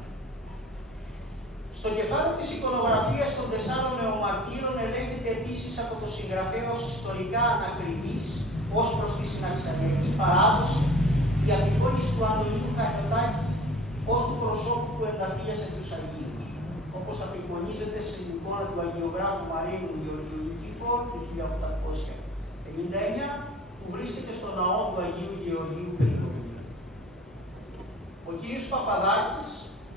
Στο κεφάλαιο της εικονογραφίας των 4 νεομαρτύρων ελέγχεται επίσης από το συγγραφέα ως ιστορικά ανακριβής ως προς τη συναξιακή παράδοση η απεικόνιση του Ανδρείου Χαριωτάκη ως του προσώπου που ενταφίασε τους Αγίους. όπως απεικονίζεται στην εικόνα του Αγιογράφου Μαρίνου Γεωργίου Νικηφόρου του 1859, που βρίσκεται στο ναό του Αγίου Γεωργίου Περικοπή. Ο κύριος Παπαδάκης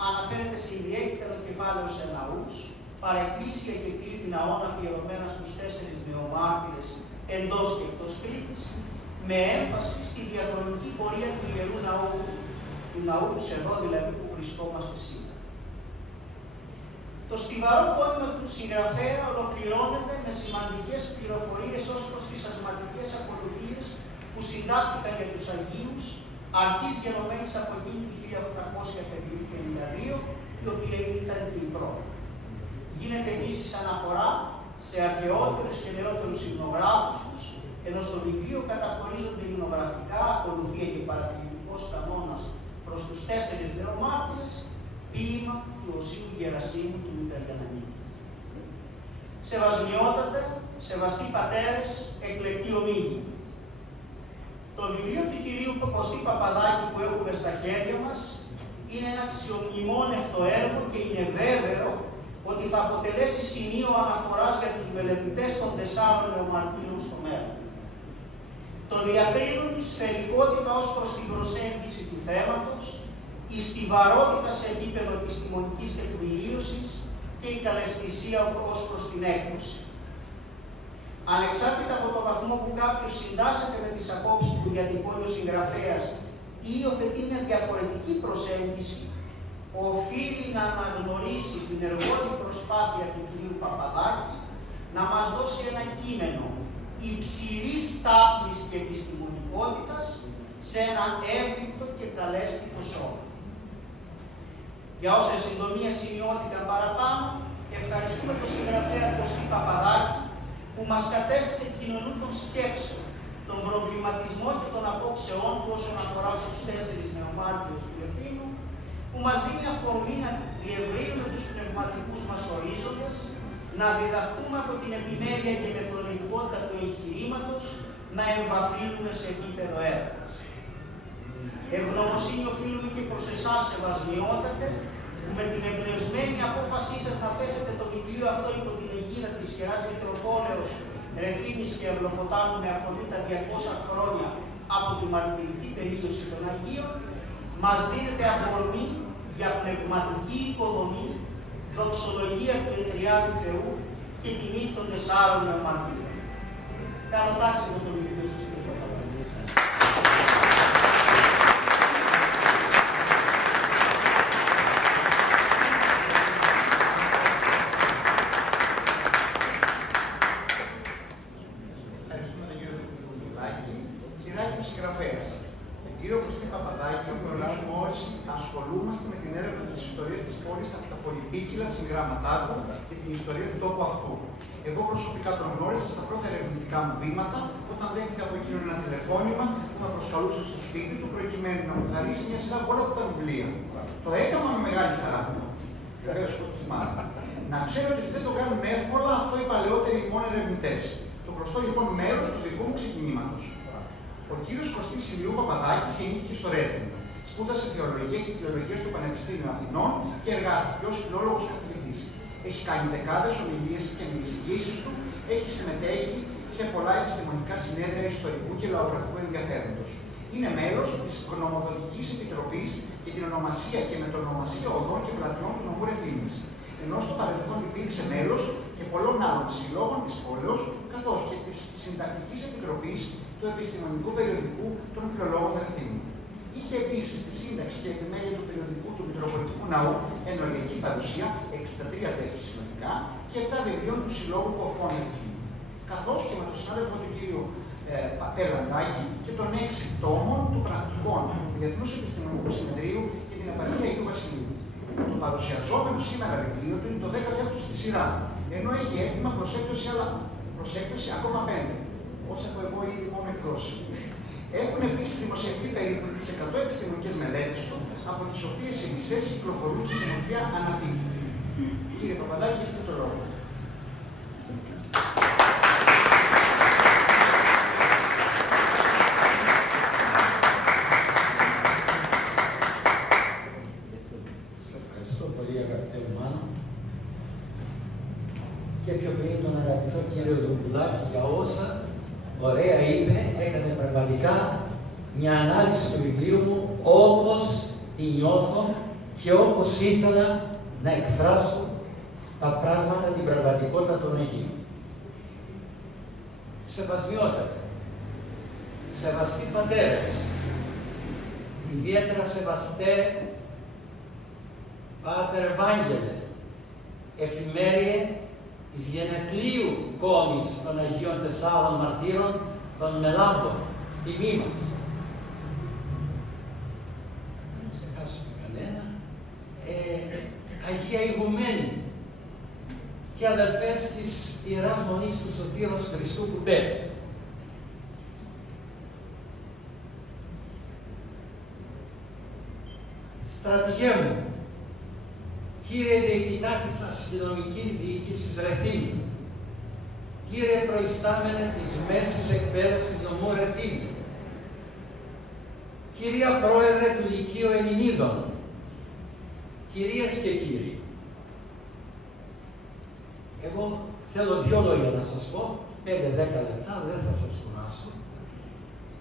αναφέρεται σε ιδιαίτερο κεφάλαιο σε ναούς, παρεκκλήσια και κλήτη ναών αφιερωμένα στους 4 νεομάρτυρες εντός και εκτός Κρήτης, με έμφαση στη διαχρονική πορεία του Ιερού Ναού, του ναού του εδώ δηλαδή που βρισκόμαστε σήμερα. Το στιβαρό πόνημα του συγγραφέα ολοκληρώνεται με σημαντικές πληροφορίες ως προς τις ασματικές ακολουθίες που συντάχθηκαν για τους Αγίους, αρχής γενομένης από εκείνη του 1852, η οποία ήταν και η πρώτη. Γίνεται επίσης αναφορά σε αρχαιότερους και νεότερους υμνογράφους τους, ενώ στο βιβλίο καταχωρίζονται υμνογραφικά, ακολουθία και παρατηρητικός κανόνας προς τους 4 νεομάρτυρες, ποίημα του Οσίου Γερασίμου του Μητραγιαννανίου. Σεβασμιότατε, σεβαστοί πατέρες, εκλεκτοί ομίλοι. Το βιβλίο του κυρίου Κωστή Παπαδάκη που έχουμε στα χέρια μας είναι ένα αξιομνημόνευτο έργο και είναι βέβαιο ότι θα αποτελέσει σημείο αναφοράς για τους μελετητές των 4 νεομαρτύρων στο μέλλον. Το διακρίνουν η σφαιρικότητα ως προς την προσέγγιση του θέματος, η στιβαρότητα σε επίπεδο επιστημονικής τεκμηρίωσης και η καλαισθησία ως προς την έκδοση. Ανεξάρτητα από το βαθμό που κάποιος συντάσσεται με τις απόψεις του για την πόλη ο συγγραφέας ή υιοθετεί μια διαφορετική προσέγγιση, οφείλει να αναγνωρίσει την εργότη προσπάθεια του κ. Παπαδάκη να μας δώσει ένα κείμενο υψηλής στάθμης και επιστημονικότητας σε έναν εύληπτο και καλέσθητο σώμα. Για όσες συντομίες σημειώθηκαν παραπάνω, ευχαριστούμε τον συγγραφέα Κωστή Παπαδάκη που μας κατέστησε κοινωνού των σκέψεων, τον προβληματισμό και των απόψεών του όσον αφορά στους 4 νεομάρτυρους του Ευθύνου, που μας δίνει αφορμή να διευρύνουμε τους πνευματικούς μας ορίζοντες, να διδαχτούμε από την επιμέλεια και μεθοδικότητα του εγχειρήματος, να εμβαθύνουμε σε επίπεδο έργας. Ευγνωμοσύνη οφείλουμε και προς εσάς, σεβασμιότατε, που με την εμπνευσμένη απόφασή σας να θέσετε το βιβλίο αυτό υπό την αιγίδα της Ιεράς Μητροπόλεως Ρεθύμνης και Ευλοποτάμου με αφορμή τα 200 χρόνια από τη μαρτυρική τελείωση των Αγίων, μας δίνεται αφορμή για πνευματική οικοδομή, δοξολογία του Ετριάδη Θεού και τιμή των 4 νεομαρτύρων. Κάνω τάξη με το βιβλίο σας, κύριε Παπαδάκη. Ευχαριστούμε τον κύριο Παπαδάκη. Σειράκι του συγγραφέας. Τον κύριο Κωστή Παπαδάκη γνωρίζουμε όσοι ασχολούμαστε με την έρευνα της ιστορίας της πόλης από τα πολυπίκυλα συγγράμματά του και την ιστορία του τόπου αυτού. Εγώ προσωπικά τον γνώρισα στα πρώτα ερευνητικά μου βήματα, όταν δέχτηκα από εκείνον ένα τηλεφώνημα που με προσκαλούσε στο σπίτι του προκειμένου να μου χαρίσει μια σειρά από όλα τα βιβλία. Το έκανα με μεγάλη χαρά. Βεβαίως το θυμάμαι. Να ξέρω ότι δεν το κάνουν εύκολα αυτό οι παλαιότεροι μόνο ερευνητές. Το προστώ λοιπόν μέρος του δικού μου ξεκινήματος. Ο κύριος Κωστής Ηλιού Παπαδάκης γεννήθηκε στο Ρέθυμνο. Σπούδασε θεολογία και φιλολογία στο Πανεπιστήμιο Αθηνών και εργάστηκε ως φιλόλογος καθηγητής. Έχει κάνει δεκάδες ομιλίες και μιλησυγήσεις του, έχει συμμετέχει σε πολλά επιστημονικά συνέδρια ιστορικού και λαογραφικού ενδιαφέροντος. Είναι μέλος της Γνωμοδοτικής Επιτροπής για την ονομασία και μετονομασία οδών και πλατιών του νομού Ρεθύμνης. Ενώ στο παρελθόν υπήρξε μέλος και πολλών άλλων συλλόγων της πόλεως, καθώς και της Συντακτικής Επιτροπής του Επιστημονικού Περιοδικού των Φιλολόγων Ρεθύμνου. Είχε επίσης τη σύνταξη και επιμέλεια του περιοδικού του Μητροπολιτικού Ναού ενεργειακή παρουσία, 63 τέχη συνολικά, και 7 βιβλίων του Συλλόγου Κοφών Ρεθύμνου. Καθώς και με τον συνάδελφο του κ. Παπελαντάκη και των 6 τόμων του πρακτικών του Διεθνούς Επιστημονικού Συνεδρίου και την επαρχία Αγίου Βασιλείου. Το παρουσιαζόμενο σήμερα βιβλίο του είναι το 16ο στη σειρά, ενώ έχει έτοιμα προς έκδοση ακόμα 5, όσα έχω εγώ ήδη μόνο εκδώσει. Έχουν επίσης δημοσιευτεί περίπου τις 100 επιστημονικές μελέτες του, από τις οποίες οι μισές κυκλοφορούν σε μορφή ανατύπου. Κύριε Παπαδάκη, έχετε το λόγο. Ευχαριστώ πολύ, αγαπητέ Ρουμάνο. ωραία είπε, έκανε πραγματικά μια ανάλυση του βιβλίου μου όπως τη νιώθω και όπως ήθελα να εκφράσω τα πράγματα, την πραγματικότητα των Αγίων. Σεβασμιότατα, σεβαστοί πατέρες, ιδιαίτερα σεβαστέ Πάτερ Ευάγγελε, εφημέριε της γενεθλίου κόμης των Αγίων Τεσσάρων Μαρτύρων των Μελάμπων, τιμή μας. Δεν ξεχάσουμε κανένα. Αγία Ηγουμένη και αδελφές της Ιεράς Μονής του Σωτήρος Χριστού Κουμπέ. Στρατηγέ μου, κύριε Διοικητά της Αστυνομικής Διοίκησης Ρεθύμνου, κύριε Προϊστάμενε της Μέσης Εκπαίδευσης νομού Ρεθύμνου, κυρία Πρόεδρε του Λυκείου Ελληνίδων, κυρίες και κύριοι, εγώ θέλω 2 λόγια να σας πω, 5-10 λεπτά, δεν θα σας κουράσω.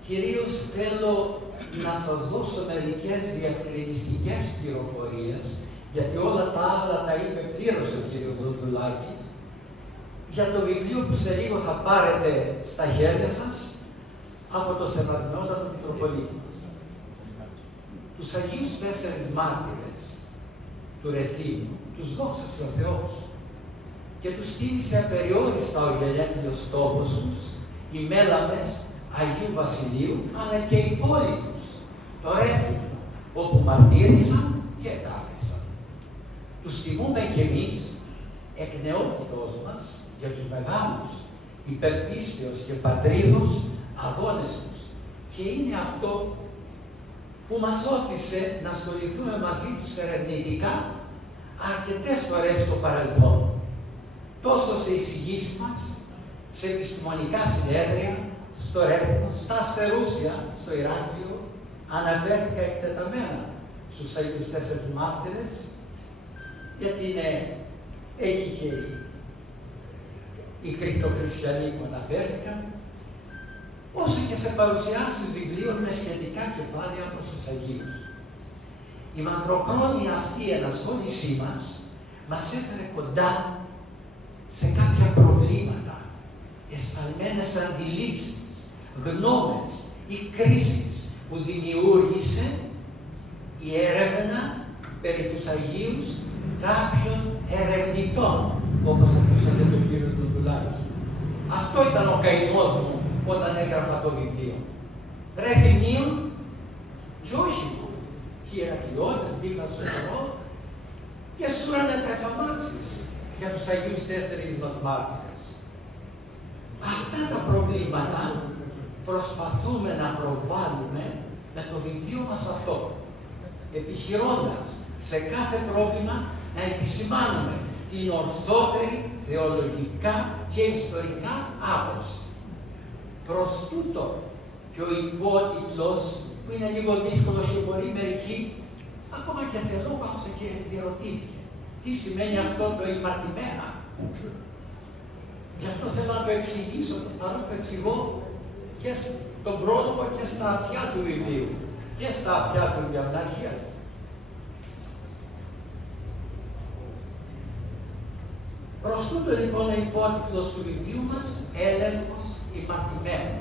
Κυρίως θέλω να σας δώσω μερικές διευκρινιστικές πληροφορίες, γιατί όλα τα άλλα τα είπε πλήρως ο κύριος Δοντουλάκης, για το βιβλίο που σε λίγο θα πάρετε στα χέρια σας από το Σεβασμιότατο Μητροπολίτη μας. Τους Αγίους 4 μάρτυρες του Ρεθύμνου τους δόξασε ο Θεός και τους τίμησε απεριόριστα ο γενέθλιος τόπος τους, οι Μέλαμες Αγίου Βασιλείου, αλλά και οι υπόλοιπους, το Ρέθυμνο, όπου μαρτύρησαν και ετάφησαν. Τους τιμούμε κι εμείς εκ νεότητός μας για τους μεγάλους υπερπίστεως και πατρίδος αγώνες τους. Και είναι αυτό που μας όθησε να ασχοληθούμε μαζί τους ερευνητικά αρκετές φορές στο παρελθόν. Τόσο σε εισηγήσεις μας, σε επιστημονικά συνέδρια, στο Ρέθυμνο, στα Αστερούσια, στο Ηράκλειο, αναφέρθηκα εκτεταμένα στους Αγίους 4 μάρτυρες, γιατί έχει και οι κρυπτοχριστιανοί που αναφέρθηκαν, όσο και σε παρουσιάσεις βιβλίων με σχετικά κεφάλαια προς τους Αγίους. Η μακροχρόνια αυτή ενασχόλησή μας έφερε κοντά σε κάποια προβλήματα, εσφαλμένες αντιλήψεις, γνώμες ή κρίσεις που δημιούργησε η έρευνα περί τους Αγίους κάποιων ερευνητών, όπως ακούσατε τον κύριο Δοντουλάκη. Αυτό ήταν ο καημός μου όταν έγραφα το βιβλίο. Ρεθυμνίων και όχι του. Και οι Ηρακλειώτες μπήκαν στο νερό και σούρανε τα εφαμάξεις για τους Αγίους 4 μας μάρτυρες. Αυτά τα προβλήματα προσπαθούμε να προβάλλουμε με το βιβλίο μας αυτό, επιχειρώντας σε κάθε πρόβλημα να επισημάνουμε την ορθότερη θεολογικά και ιστορικά άποψη. Προς τούτο και ο υπότιτλος, που είναι λίγο δύσκολος και μπορεί μερικοί, ακόμα και θελόμαστε και διερωτήθηκε. Τι σημαίνει αυτό το ημαρτημένα? Γι' αυτό θέλω να το εξηγήσω, παρόλο που εξηγώ και στον πρόλογο και στα αυτιά του βιβλίου και στα αυτιά του για την αρχαία. Προς τούτο λοιπόν ο υπότιτλος του βιβλίου μας, έλεγχος ημαρτημένων.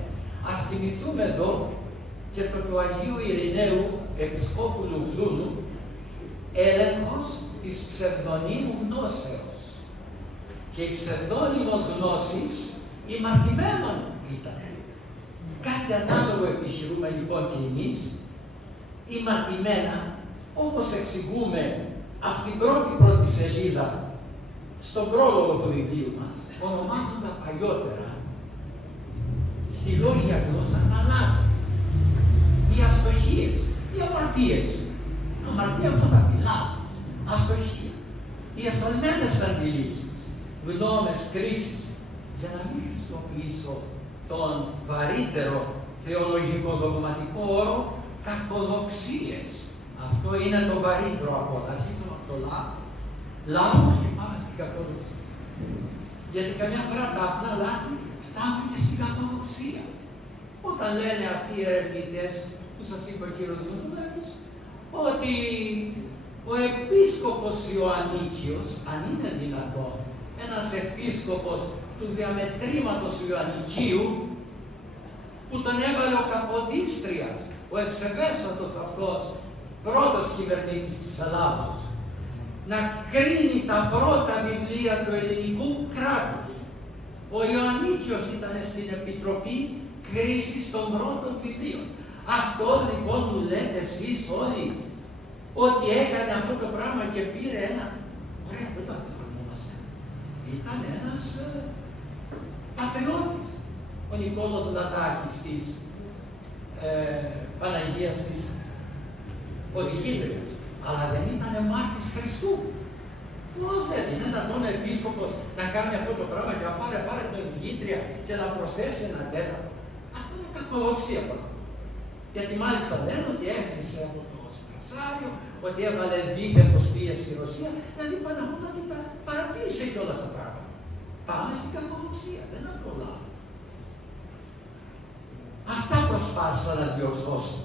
Ας θυμηθούμε εδώ και το του Αγίου Ειρηναίου Επισκόπου Λουγδούνου, έλεγχος της ψευδονύμου γνώσεως. Και η ψευδόνυμος γνώσης ημαρτημένων ήταν. Κάτι ανάλογο επιχειρούμε λοιπόν και εμείς, ημαρτημένα, όπως εξηγούμε από την πρώτη σελίδα στον πρόλογο του βιβλίου μας, ονομάζοντα παλιότερα στη λόγια γλώσσα τα λάθη, οι αστοχίες, οι αμαρτίες. Αμαρτία από τα μιλά, αστοχία, οι ασφαλμένες αντιλήψεις, γνώμες, κρίσεις, για να μην χρησιμοποιήσω τον βαρύτερο θεολογικό δογματικό όρο κακοδοξίες. Αυτό είναι το βαρύτερο από όλα. Αρχίζουμε από το λάθος και πάμε στην κακοδοξία. Γιατί καμιά φορά τα απλά λάθη φτάνουν και στην κακοδοξία. λένε αυτοί οι ερευνητές, που σας είπε ο κύριος Μουτουλάκης, ότι ο επίσκοπος Ιωαννίκιος, αν είναι δυνατόν, ένας επίσκοπος του διαμετρήματος του Ιωαννικίου, που τον έβαλε ο Καποδίστριας, ο ευσεβέστατος αυτός, πρώτος κυβερνήτης της Ελλάδος, να κρίνει τα πρώτα βιβλία του ελληνικού κράτους. Ο Ιωαννίκιος ήταν στην Επιτροπή Κρίσης των πρώτων βιβλίων. Αυτό λοιπόν μου λέτε εσείς όλοι, ότι έκανε αυτό το πράγμα και πήρε ένα... Ωραία, δεν το αντιχρονόμαστε. Ήταν ένας πατριώτης, ο Νικόλος Λατάκης της Παναγίας της Οδηγήτριας, αλλά δεν ήταν μάρτης Χριστού. Πώς δεν είναι δυνατόν ο επίσκοπος να κάνει αυτό το πράγμα και να πάρει την Οδηγήτρια και να προσθέσει ένα τέταρτο? Αυτό είναι κακολοξία πράγμα. Γιατί μάλιστα λένε ότι έσβησε από το Στρασάριο, ότι έβαλε δίθεν ποσφύγια στη Ρωσία, δηλαδή Παναγώνα ότι τα παραποίησε και όλα αυτά τα πράγματα. Πάμε στην κακολοξία, δεν είναι πολλά. Αυτά προσπάθησα να διορθώσω.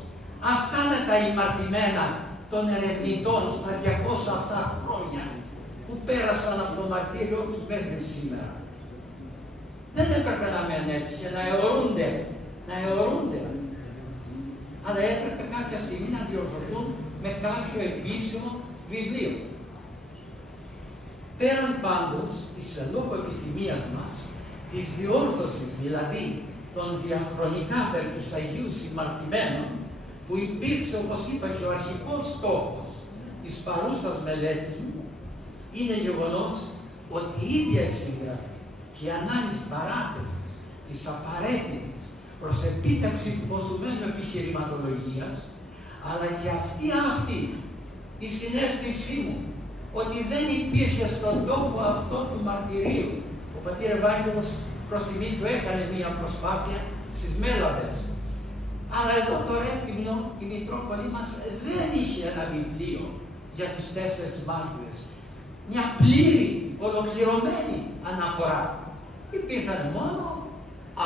Αυτά είναι τα ημαρτημένα των ερευνητών στα 200 αυτά χρόνια που πέρασαν από το μαρτύριο τους μέχρι σήμερα. Δεν έπρεπε να μένουν έτσι και να αιωρούνται. Αλλά έπρεπε κάποια στιγμή να διορθωθούν με κάποιο επίσημο βιβλίο. Πέραν πάντως της λόγω επιθυμίας μας, της διόρθωσης δηλαδή των διαχρονικά περί τους Αγίους Συμμαρτημένων, που υπήρξε, όπως είπα, και ο αρχικός στόχος της παρούσας μελέτης μου, είναι γεγονός ότι η ίδια η συγγραφή και η ανάγκη παράθεσης της απαραίτητης προς επίταξη του ποθουμένου επιχειρηματολογίας, αλλά και αυτή η συναίσθησή μου ότι δεν υπήρχε στον τόπο αυτό του μαρτυρίου. Ο πατήρ Ευάγγελος προς τιμή του έκανε μία προσπάθεια στις Μέλαδες. Αλλά εδώ το Ρέθυμνο, η Μητρόπολη μας δεν είχε ένα βιβλίο για τους 4 μάρτυρες. Μια πλήρη, ολοκληρωμένη αναφορά. Υπήρχαν μόνο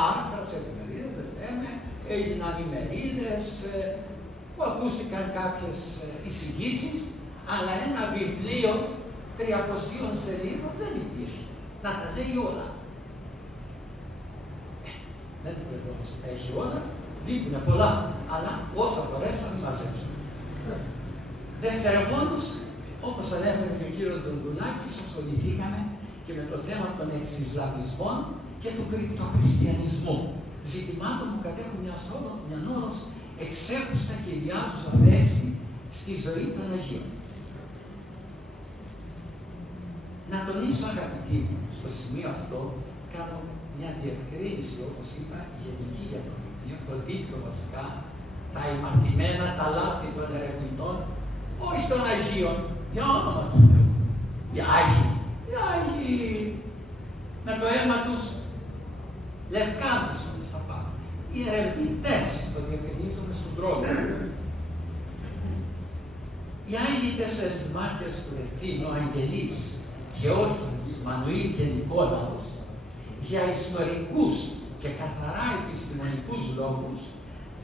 άρθρα σε εφημερίδες, δεν λέμε, έγιναν ημερίδες, που ακούστηκαν κάποιες εισηγήσεις, αλλά ένα βιβλίο 300 σελίδων δεν υπήρχε. Να τα λέει όλα. Δεν πρέπει όμως να τα έχει όλα, λείπουν πολλά, αλλά όσα μπορέσαμε μαζέψουμε. Δευτερευόντως, όπως ανέφερε και ο κύριος Δοντουλάκης, ασχοληθήκαμε και με το θέμα των εξισλαμισμών και του κρυπτοχριστιανισμού. Ζητημάτων που κατέχουν μια όλος εξέχουσα και διάδουσα θέση στη ζωή των Αγίων. Να τονίσω, αγαπητοί μου, στο σημείο αυτό, κάνω μια διευκρίνηση, όπως είπα, γενική για το βιβλίο, τον τίτλο βασικά, τα ημαρτημένα, τα λάθη των ερευνητών, όχι των Αγίων, για όνομα του Θεού. Οι Άγιοι, με το αίμα τους λευκάνθησαν στα πάνω. Οι ερευνητές το διευκρινίζουμε στον τρόπο. Οι Άγιοι 4 μάρτυρες του Ρεθύμνου, Αγγελής και Όρκινης, Μανουήλ και Νικόλαος, για ιστορικούς και καθαρά επιστημονικούς λόγους,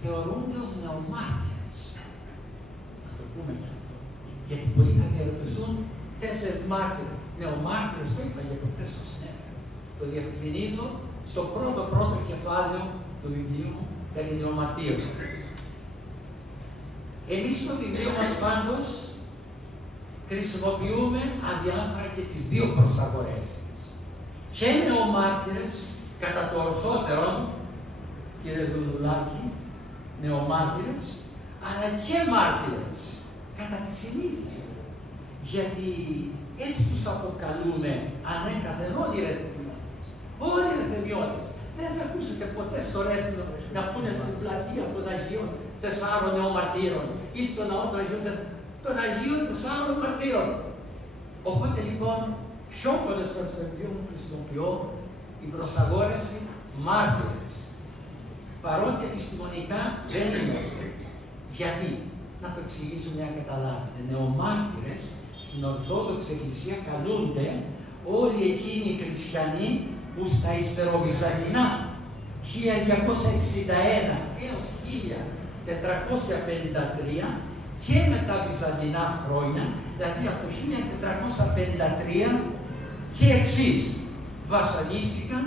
θεωρούνται ως νεομάρτυρες. Να το πούμε και αυτό. Γιατί πολλοί θα διαρωτηθούν 4 μάρτυρες, νεομάρτυρες, το είπα για το χθες στο συνέδριο. Το διευκρινίζω στο πρώτο κεφάλαιο του βιβλίου περί νεομαρτύρων. Εμείς στο βιβλίο μας πάντως χρησιμοποιούμε αδιάφορα και τις 2 προσαγορές. Και νεομάρτυρες, κατά το ορθότερο, κύριε Δουδουλάκη, νεομάρτυρες, αλλά και μάρτυρες, κατά τη συνήθεια. Γιατί έτσι τους αποκαλούμε ανέκαθεν όλοι οι ρεθυμιώτες. Όλοι οι ρεθυμιώτες. Δεν θα ακούσετε ποτέ στο Ρέθυμνο να πούνε στην πλατεία των Αγίων 4 νεομαρτύρων ή στο ναό των Αγίων 4 μαρτύρων. Οπότε λοιπόν, πιο πολλές φορές στο βιβλίο μου χρησιμοποιώ την προσαγόρευση μάρτυρες. Παρότι επιστημονικά δεν είναι αυτό. Γιατί, να το εξηγήσω μια καταλάβετε, νεομάρτυρες στην Ορθόδοξη Εκκλησία καλούνται όλοι εκείνοι οι χριστιανοί που στα υστεροβυζαντινά 1000 1261 έως 1453 και με τα βυζαντινά χρόνια, δηλαδή από το 1453 και εξής, βασανίστηκαν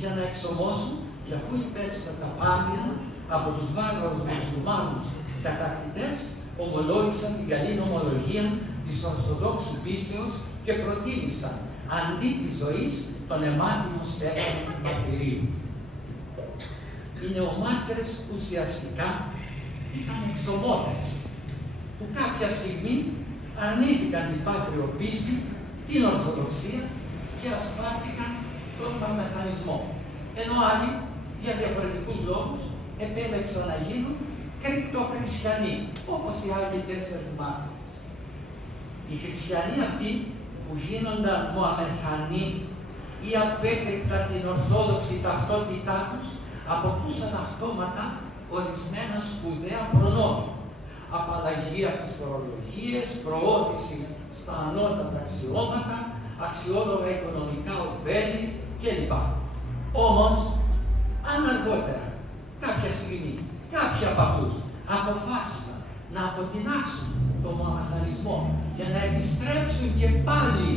για να εξομώσουν, και αφού υπέστησαν τα Πάντια από τους βάρβαρους μουσουλμάνους κατακτητές, ομολόγησαν την καλή ομολογία της Ορθοδόξου πίστεως και προτίμησαν αντί της ζωής τον αιμάτιμο στέφανο του μαρτυρίου. Οι νεομάρτυρες ουσιαστικά ήταν εξομότες, που κάποια στιγμή αρνήθηκαν την πάτριο πίστη, την Ορθοδοξία και ασπάστηκαν τον μαμεθανισμό. Ενώ άλλοι, για διαφορετικούς λόγους, επέλεξαν να γίνουν κρυπτοχριστιανοί, όπως οι άλλοι 4 μάρτυρες. Οι χριστιανοί αυτοί που γίνονταν μωαμεθανοί ή απέκρυπταν την ορθόδοξη ταυτότητά τους, αποκτούσαν αυτόματα ορισμένα σπουδαία προνόμια. Απαλλαγή από τις φορολογίες, προώθηση στα ανώτατα αξιώματα, αξιόλογα οικονομικά ωφέλη κλπ. Όμως, αν αργότερα, κάποια στιγμή, κάποιοι από αυτούς αποφάσισαν να αποτινάξουν τον μωαμεθανισμό για να επιστρέψουν και πάλι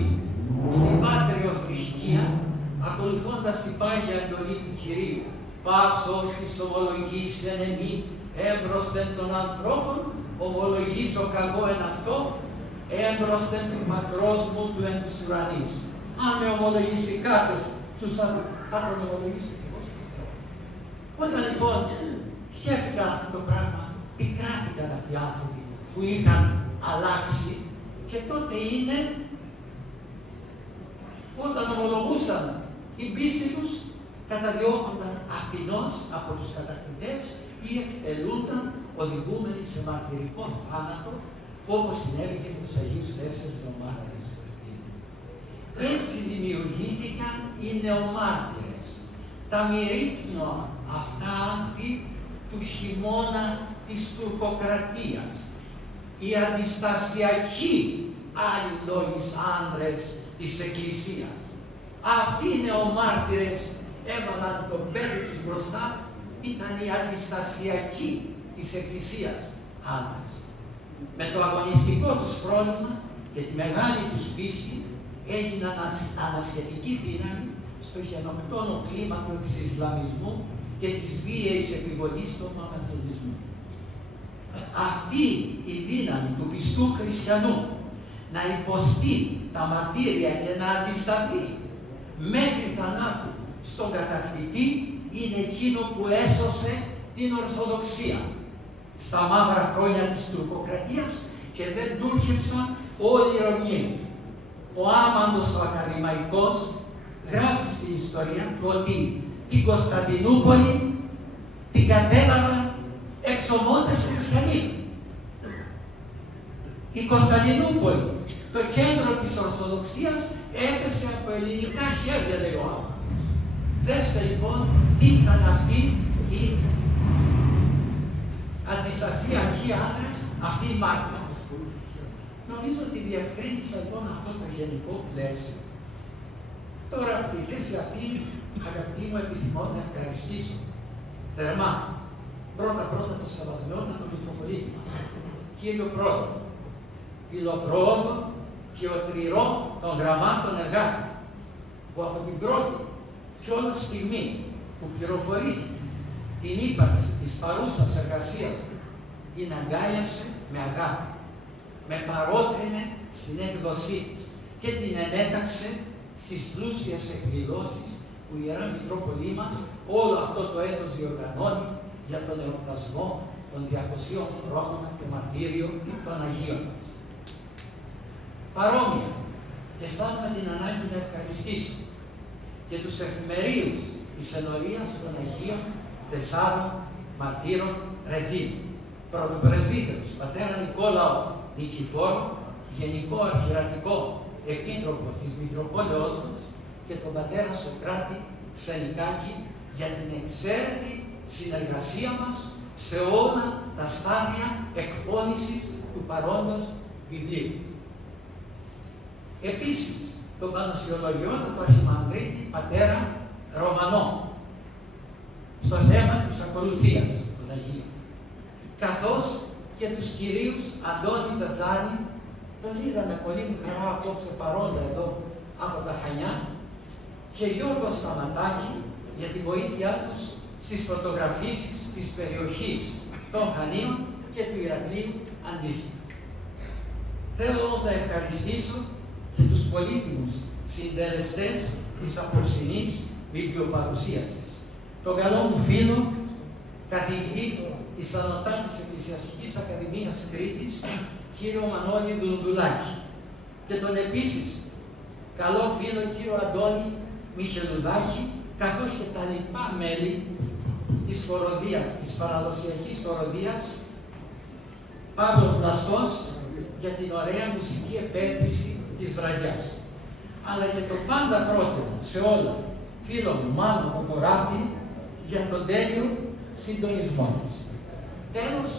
στην πάτριο θρησκεία, ακολουθώντας την πάγια εντολή του Κυρίου, «Πάσος της ομολογής εν εμή, έμπροσθεν των ανθρώπων, ομολογήσω κακό εν αυτό, έμπροσθεν του πατρός μου του εν τους ουρανείς». Αν με ομολογήσει κάποιος στους άνθρωπους, θα τον ομολογήσω και εγώ στον Θεό. Όταν λοιπόν σκέφτηκαν αυτό το πράγμα, πικράθηκαν αυτοί οι άνθρωποι που είχαν αλλάξει, και τότε είναι όταν ομολογούσαν την πίστη τους, καταδιώκονταν απεινώς από τους κατακτητές ή εκτελούνταν οδηγούμενοι σε μαρτυρικό θάνατο, όπως συνέβη και με τους Αγίους 4 νεομάρτυρες. Έτσι δημιουργήθηκαν οι νεομάρτυρες, τα μυρίκνοα αυτά άνθη του χειμώνα της τουρκοκρατίας, οι αντιστασιακοί άλλοι λόγοι άνδρες της Εκκλησίας. Αυτοί οι νεομάρτυρες έβαλαν τον πέλη τους μπροστά, ήταν οι αντιστασιακοί της Εκκλησίας άνδρες. Με το αγωνιστικό τους φρόνημα και τη μεγάλη τους πίστη έγιναν ανασχετική δύναμη στο γενοκτόνο κλίμα του εξισλαμισμού και της βίαιης επιβολής του μαμεθανισμού. Αυτή η δύναμη του πιστού χριστιανού να υποστεί τα μαρτύρια και να αντισταθεί μέχρι θανάτου στον κατακτητή είναι εκείνο που έσωσε την Ορθοδοξία στα μαύρα χρόνια της τουρκοκρατίας και δεν τούρχευσαν όλοι οι Ρωμιοί. Ο Άμαντος ο Ακαδημαϊκός γράφει στην ιστορία του ότι την Κωνσταντινούπολη την κατέλαβαν εξομότες χριστιανοί. Η Κωνσταντινούπολη, το κέντρο της Ορθοδοξίας, έπεσε από ελληνικά χέρια, λέει ο Άμαντος. Δέστε λοιπόν τι ήταν αυτοί οι αντιστασιακοί άνδρες, αυτοί οι μάρτυρες. Νομίζω ότι διευκρίνησα λοιπόν αυτό το γενικό πλαίσιο. Τώρα από τη θέση αυτή, αγαπητοί μου, επιθυμώ να ευχαριστήσω θερμά πρώτα το Σαββατιώτα Μητροπολίτη μας, κύριο Πρόεδρο, Φιλοπρόοδο και ο Τρηρό των Γραμμάτων Εργάτη, που από την πρώτη και όλα στιγμή που πληροφορήθηκε την ύπαρξη της παρούσας εργασίας, την αγκάλιασε με αγάπη, με παρότρινε στην έκδοσή της και την ενέταξε στις πλούσιες εκδηλώσεις που η Ιερά Μητρόπολη μας όλο αυτό το έτος διοργανώνει για τον εορτασμό των 200 χρόνων και μαρτύριο των Αγίων μας. Παρόμοια, αισθάνομαι την ανάγκη να ευχαριστήσω και τους εφημερίους της ενορίας των Αγίων 4 μαρτύρων Ρεθύμου, πρωτοπρεσβύτερους, πατέρα Νικόλαο Νικηφόρο, Γενικό Αρχιερατικό Επίτροπο της Μητροπόλεως μας και τον πατέρα Σοκράτη Ξενικάκη για την εξαίρετη συνεργασία μας σε όλα τα στάδια εκπώνησης του παρόντος βιβλίου. Επίσης, τον Πανοσιολογιότατο Αρχιμανδρίτη πατέρα Ρωμανό, στο θέμα της ακολουθίας των Αγίων. Καθώς και τους κυρίους Αντώνη Τζατζάνη, τον είδαμε πολύ με χαρά απόψε παρόντα εδώ από τα Χανιά, και Γιώργο Σταματάκη για τη βοήθειά τους στις φωτογραφίσεις της περιοχής των Χανίων και του Ηρακλείου αντίστοιχα. Θέλω όμως να ευχαριστήσω και τους πολύτιμους συντελεστές της απόψινής βιβλιοπαρουσίασης. Τον καλό μου φίλο, καθηγητή της Ανωτάτης Εκκλησιαστικής Ακαδημίας Κρήτης, κύριο Μανώλη Δουνδουλάκη, και τον επίσης καλό φίλο κύριο Αντώνη Μιχελουδάκη, καθώς και τα λοιπά μέλη της χοροδίας, της παραδοσιακής χοροδίας, Παύλος Βλαστός, για την ωραία μουσική επένδυση της βραδιάς. Αλλά και το πάντα πρόθυμο σε όλα, φίλο μου Μάνο Κοκοράτη, για τον τέλειο συντονισμό της. Τέλος,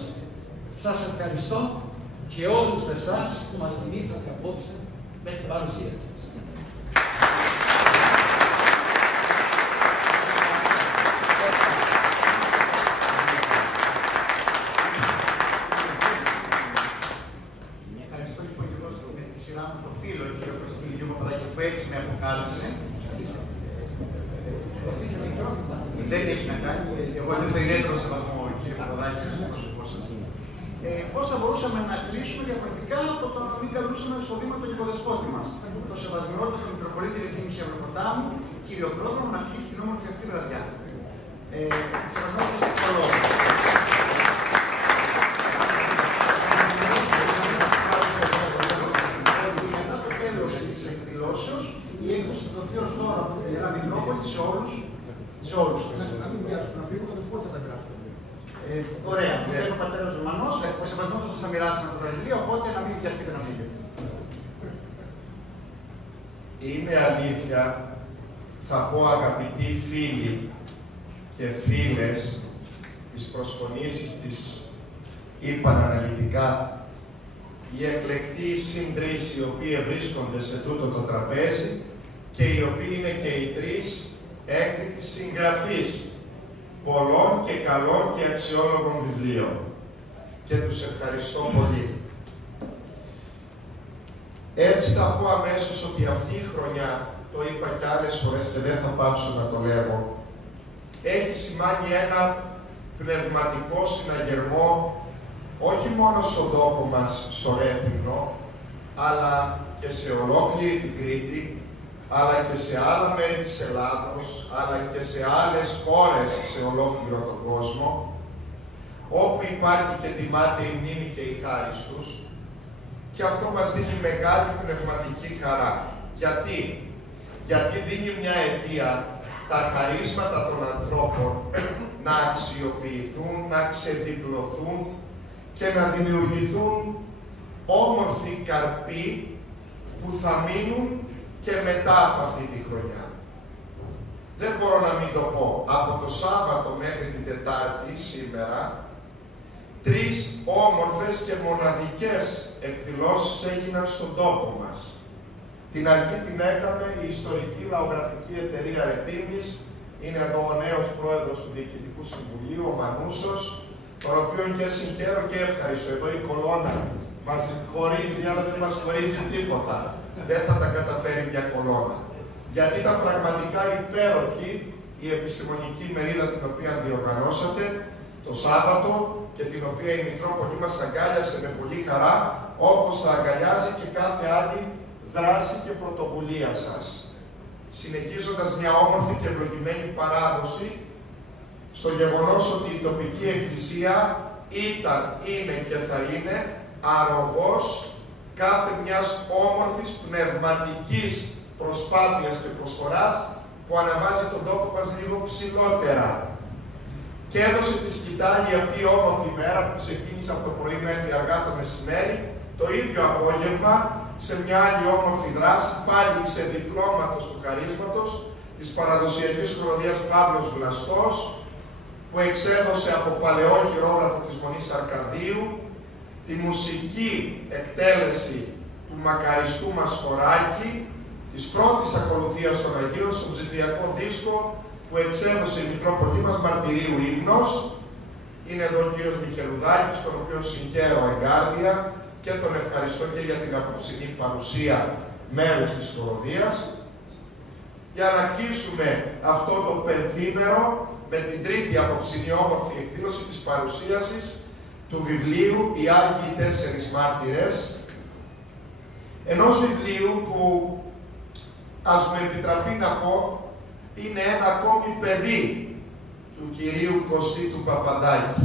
σας ευχαριστώ και όλους εσάς που μας τιμήσατε απόψε με την παρουσία σας. Δεν έχει να κάνει, εγώ έχω ιδιαίτερο σεβασμό, κύριε Παπαδάκη, στο πρόσωπό σας. Πώς θα μπορούσαμε να κλείσουμε διαφορετικά από το να μην καλούσαμε στο βήμα τον υποδεσπότη μας, το σεβασμιότατο Μητροπολίτη Ρεθύμη Χευροποτάμου, κύριο Πρόδρομο, να κλείσει την όμορφη αυτή βραδιά. Σεβασμιότατο καλό. Μετά το τέλος της εκδηλώσεως, η έκδοση θα δοθεί ως τώρα από την Ιερά Μητρόπολη σε όλους. Σε όλους. Να μην βιάσουν να φύγουν, τότε πότε θα τα γράφουν. Ωραία. Ο πατέρας Ρωμανός, ο σεβασμός θα μοιράσει με το βραβείο, οπότε να μην βιαστείτε να φύγετε. Είναι αλήθεια, θα πω αγαπητοί φίλοι και φίλες, τις προσφωνήσεις της είπαν αναλυτικά, οι εκλεκτοί συντρεις οι οποίοι βρίσκονται σε τούτο το τραπέζι και οι οποίοι είναι και οι τρεις έκριτης συγγραφής πολλών και καλών και αξιόλογων βιβλίων. Και τους ευχαριστώ πολύ. Έτσι θα πω αμέσως ότι αυτή η χρονιά, το είπα και άλλες φορές και δεν θα πάψω να το λέω, έχει σημάνει ένα πνευματικό συναγερμό όχι μόνο στον τόπο μας, στο Ρέθυμνο, αλλά και σε ολόκληρη την Κρήτη, αλλά και σε άλλα μέρη της Ελλάδος, αλλά και σε άλλες χώρες σε ολόκληρο τον κόσμο, όπου υπάρχει και τιμάται η μνήμη και η χάρις τους, και αυτό μας δίνει μεγάλη πνευματική χαρά. Γιατί? Γιατί δίνει μια αιτία τα χαρίσματα των ανθρώπων να αξιοποιηθούν, να ξεδιπλωθούν και να δημιουργηθούν όμορφοι καρποί που θα μείνουν και μετά από αυτή τη χρονιά. Δεν μπορώ να μην το πω. Από το Σάββατο μέχρι την Τετάρτη, σήμερα, 3 όμορφες και μοναδικές εκδηλώσεις έγιναν στον τόπο μας. Την αρχή την έκαμε η Ιστορική Λαογραφική Εταιρεία Ρεθύμης. Είναι εδώ ο νέος πρόεδρος του Διοικητικού Συμβουλίου, ο Μανούσος, τον οποίο και συγχαίρω και ευχαριστώ. Εδώ η κολόνα μας χωρίζει, αλλά δεν μας χωρίζει τίποτα. Δεν θα τα καταφέρει μια κολόνα. Γιατί ήταν πραγματικά υπέροχη η επιστημονική ημερίδα την οποία διοργανώσατε το Σάββατο και την οποία η Μητρόπολη μας αγκάλιασε με πολύ χαρά, όπως θα αγκαλιάζει και κάθε άλλη δράση και πρωτοβουλία σας. Συνεχίζοντας μια όμορφη και ευλογημένη παράδοση στο γεγονός ότι η τοπική εκκλησία ήταν, είναι και θα είναι αρρωγός κάθε μιας όμορφης πνευματικής προσπάθειας και προσφοράς που αναβάζει τον τόπο μας λίγο ψηλότερα. Και έδωσε τη σκητάλη αυτή η όμορφη μέρα που ξεκίνησε από το πρωί μέχρι αργά το μεσημέρι, το ίδιο απόγευμα σε μια άλλη όμορφη δράση, πάλι ξεδιπλώματος του χαρίσματος της παραδοσιακής χοροδίας Παύλος Βλαστός, που εξέδωσε από παλαιό χειρόγραφο της Μονής Αρκαδίου τη μουσική εκτέλεση του μακαριστού μας χωράκι, της πρώτης ακολουθίας των Αγίων στον ψηφιακό δίσκο που εξέδωσε η Μητρόπολη μας μαρτυρίου ύμνος. Είναι εδώ ο κύριος Μιχελουδάκης, τον οποίο συγχαίρω εγκάρδια και τον ευχαριστώ και για την απόψινή παρουσία μέρους της χοροδίας. Για να αρχίσουμε αυτό το πενθήμερο με την τρίτη απόψινή όμορφη εκδήλωση της παρουσίασης του βιβλίου «Οι Άγιοι Τέσσερις Μάρτυρες», ενός βιβλίου που, ας μου επιτραπεί να πω, είναι ένα ακόμη παιδί του κυρίου Κωστή του Παπαδάκη.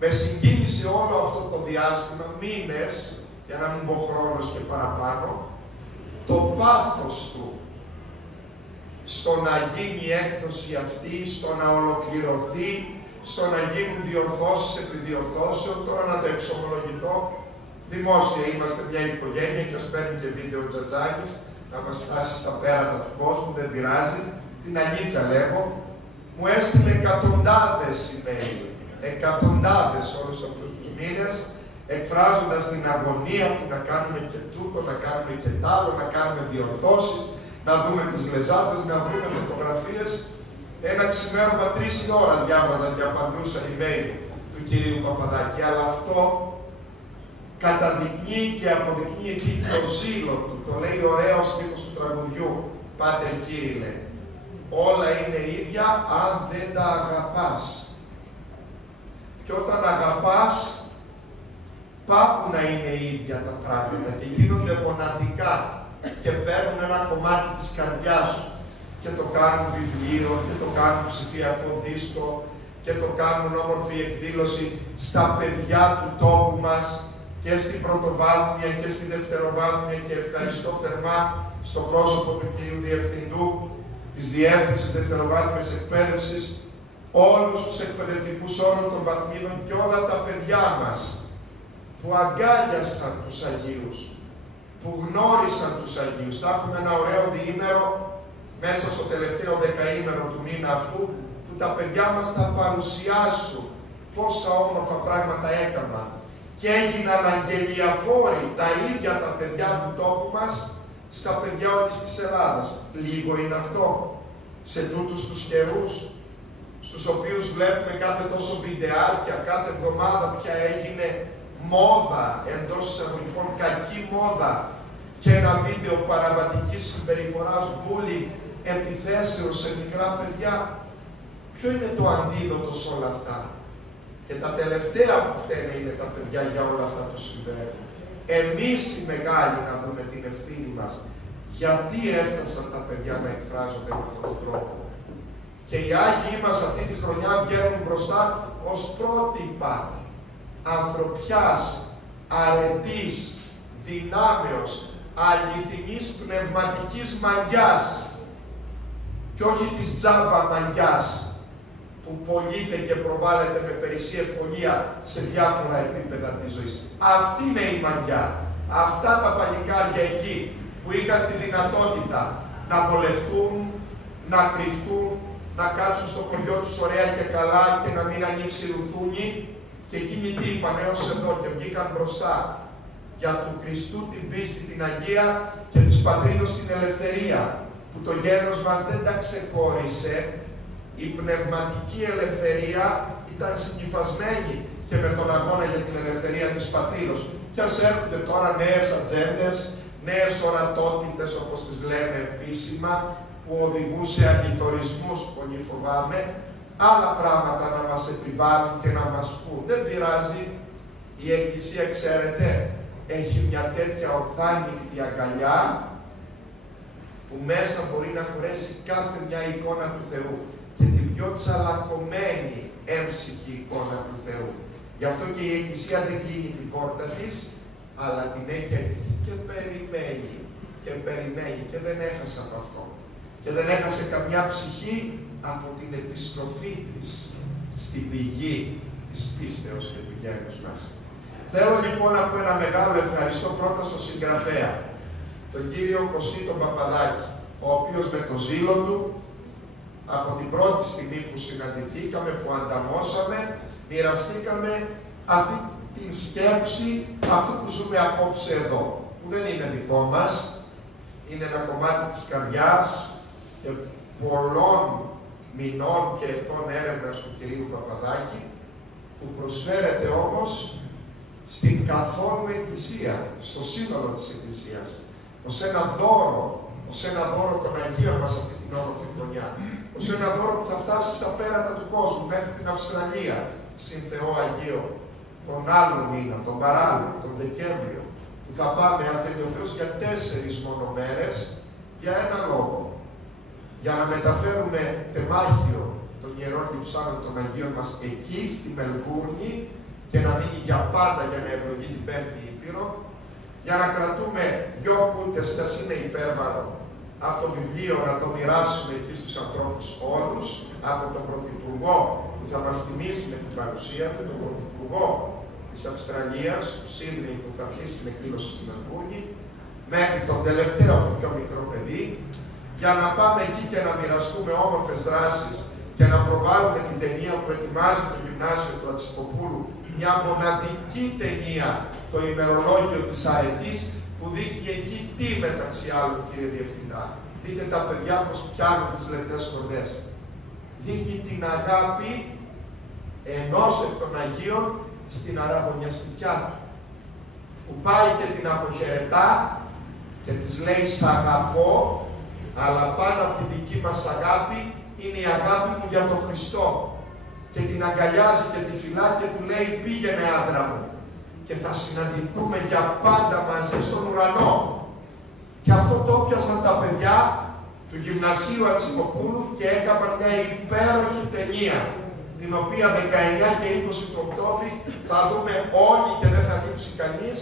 Με συγκίνησε όλο αυτό το διάστημα, μήνες, για να μην πω χρόνος και παραπάνω, το πάθος του στο να γίνει η έκδοση αυτή, στο να ολοκληρωθεί, στο να γίνουν διορθώσεις επί διορθώσεων. Τώρα να το εξομολογηθώ, δημόσια είμαστε μια οικογένεια και ας παίρνει και βίντεο ο Τζατζάκης, να μας φτάσει στα πέρατα του κόσμου, δεν πειράζει, την αλήθεια λέγω. Μου έστειλε εκατοντάδες email, εκατοντάδες όλους αυτούς τους μήνες, εκφράζοντας την αγωνία του να κάνουμε και τούτο, να κάνουμε και τ' άλλο, να κάνουμε διορθώσεις, να δούμε τις λεζάτες, να βρούμε φωτογραφίες. Ένα ξημέρωμα 3 η ώρα διάβαζα και απαντούσα email του κυρίου Παπαδάκη, αλλά αυτό καταδεικνύει και αποδεικνύει εκεί το ζήλο του. Το λέει ωραίο στίχος του τραγουδιού, «Πάτερ Κύριε, όλα είναι ίδια αν δεν τα αγαπάς». Και όταν αγαπάς, πάβουν να είναι ίδια τα πράγματα και γίνονται μοναδικά και παίρνουν ένα κομμάτι της καρδιάς σου και το κάνουν βιβλίο και το κάνουν ψηφιακό δίσκο και το κάνουν όμορφη εκδήλωση στα παιδιά του τόπου μας και στην πρωτοβάθμια και στη δευτεροβάθμια, και ευχαριστώ θερμά στο πρόσωπο του κυρίου Διευθυντού της Διεύθυνσης Δευτεροβάθμιας Εκπαίδευσης, όλους τους εκπαιδευτικούς όλων των βαθμίδων και όλα τα παιδιά μας που αγκάλιασαν τους Αγίους, που γνώρισαν τους Αγίους. Θα έχουμε ένα ωραίο διήμερο μέσα στο τελευταίο δεκαήμερο του μήνα αυτού, που τα παιδιά μας θα παρουσιάσουν πόσα όμορφα πράγματα έκαναν και έγιναν αγγελιαφόροι τα ίδια τα παιδιά του τόπου μας στα παιδιά όλης της Ελλάδας. Λίγο είναι αυτό σε τούτους τους καιρούς, στους οποίους βλέπουμε κάθε τόσο βιντεάκια, κάθε εβδομάδα πια έγινε μόδα, εντός εισαγωγικών κακή μόδα, και ένα βίντεο παραβατικής συμπεριφοράς, bullying, επιθέσεως σε μικρά παιδιά. Ποιο είναι το αντίδοτο σε όλα αυτά? Και τα τελευταία που φταίνε είναι τα παιδιά για όλα αυτά που συμβαίνουν. Εμείς οι μεγάλοι να δούμε την ευθύνη μας. Γιατί έφτασαν τα παιδιά να εκφράζονται με αυτόν τον τρόπο? Και οι Άγιοι μας αυτή τη χρονιά βγαίνουν μπροστά ως πρότυπα ανθρωπιάς, αρετής, δυνάμεως, αληθινής πνευματικής μαγιάς και όχι της τζάμπα μαγιάς που πωλείται και προβάλλεται με περισσή ευκολία σε διάφορα επίπεδα της ζωής. Αυτή είναι η μαγιά. Αυτά τα παλικάρια εκεί που είχαν τη δυνατότητα να βολευτούν, να κρυφτούν, να κάτσουν στο χωριό τους ωραία και καλά και να μην ανοίξει ρουθούνι, και εκείνοι τι είπαν έως εδώ και βγήκαν μπροστά για του Χριστού την πίστη, την Αγία και της Πατρίδος την ελευθερία, που το γένος μας δεν τα ξεχώρισε. Η πνευματική ελευθερία ήταν συγκυφασμένη και με τον αγώνα για την ελευθερία της Πατρίδος. Και ας έρχονται τώρα νέες ατζέντες, νέες ορατότητες όπως τις λέμε επίσημα, που οδηγούν σε αληθορισμούς, πολύ φοβάμαι, άλλα πράγματα να μας επιβάλλουν και να μας πούν. Δεν πειράζει, η Εκκλησία, ξέρετε, έχει μια τέτοια ορθάνυχτη αγκαλιά που μέσα μπορεί να χωρέσει κάθε μια εικόνα του Θεού και την πιο τσαλακωμένη έμψυχη εικόνα του Θεού. Γι' αυτό και η Εκκλησία δεν κλείνει την πόρτα της, αλλά την έχει ανοιχτή και περιμένει και δεν έχασε από αυτό. Και δεν έχασε καμιά ψυχή από την επιστροφή της στην πηγή της πίστεως και του γένους μας. Θέλω λοιπόν να πω ένα μεγάλο ευχαριστώ πρώτα στον συγγραφέα, τον κύριο Κωστή τον Παπαδάκη, ο οποίος με το ζήλο του, από την πρώτη στιγμή που συναντηθήκαμε, που ανταμώσαμε, μοιραστήκαμε αυτή την σκέψη, αυτό που ζούμε απόψε εδώ, που δεν είναι δικό μας, είναι ένα κομμάτι της καρδιάς και πολλών μηνών και ετών έρευνας του κυρίου Παπαδάκη, που προσφέρεται όμως στην καθόλου Εκκλησία, στο σύνολο της Εκκλησίας, ως ένα δώρο των Αγίων μας αυτή την όμορφη χρονιά, ως ένα δώρο που θα φτάσει στα πέρατα του κόσμου, μέχρι την Αυστραλία, συν Θεό Αγίο, τον άλλο μήνα, τον παράλληλο, τον Δεκέμβριο, που θα πάμε, αν θέλει ο Θεός, για 4 μόνο μέρες, για ένα λόγο. Για να μεταφέρουμε τεμάχιο των Ιερών Λειψάνων των Αγίων μας εκεί, στη Μελβούρνη, και να μείνει για πάντα για να ευλογεί την Πέμπτη Ήπειρο, για να κρατούμε 2 κούτες, ας είναι υπέρβαρο, από το βιβλίο να το μοιράσουμε εκεί στους ανθρώπους όλους, από τον Πρωθυπουργό που θα μας τιμήσει με την παρουσία του, τον Πρωθυπουργό της Αυστραλίας, του Σίδνεϊ, που θα αρχίσει με εκδήλωση στην Μελβούρνη, μέχρι τον τελευταίο, το πιο μικρό παιδί, για να πάμε εκεί και να μοιραστούμε όμορφες δράσεις και να προβάλλουμε την ταινία που ετοιμάζει το Γυμνάσιο του Ατσιποπούλου, μια μοναδική ταινία, το ημερολόγιο της Αρετής, που δείχνει εκεί τι μεταξύ άλλων, κύριε Διευθυντά. Δείτε τα παιδιά πως πιάνουν τις λεπτές χορδές. Δείχνει την αγάπη ενός εκ των Αγίων στην αραβωνιαστικιά του, που πάει και την αποχαιρετά και της λέει «Σ' αγαπώ, αλλά πάνω από τη δική μας αγάπη είναι η αγάπη μου για τον Χριστό». Και την αγκαλιάζει και τη φυλά και του λέει «Πήγαινε, άντρα μου, και θα συναντηθούμε για πάντα μαζί στον ουρανό». Και αυτό το πιάσαν τα παιδιά του Γυμνασίου Ατσιμοπούλου και έκαναν μια υπέροχη ταινία, την οποία 19 και 20 του Οκτώβρη θα δούμε όλοι και δεν θα λείψει κανείς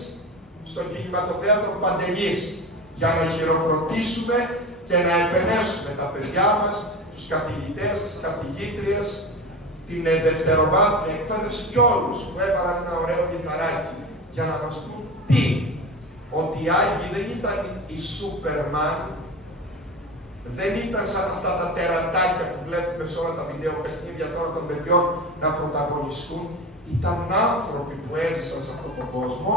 στο κινηματοθέατρο Παντελής, για να χειροκροτήσουμε και να επενέσουμε τα παιδιά μας, τους καθηγητές, τις καθηγήτριες, την δευτεροβάθμια εκπαίδευση και όλους που έβαλαν ένα ωραίο κιθαράκι για να μας πούν τι, ότι οι Άγιοι δεν ήταν οι Σούπερμαν, δεν ήταν σαν αυτά τα τερατάκια που βλέπουμε σε όλα τα βίντεο παιχνίδια τώρα των παιδιών να πρωταγωνιστούν. Ήταν άνθρωποι που έζησαν σε αυτόν τον κόσμο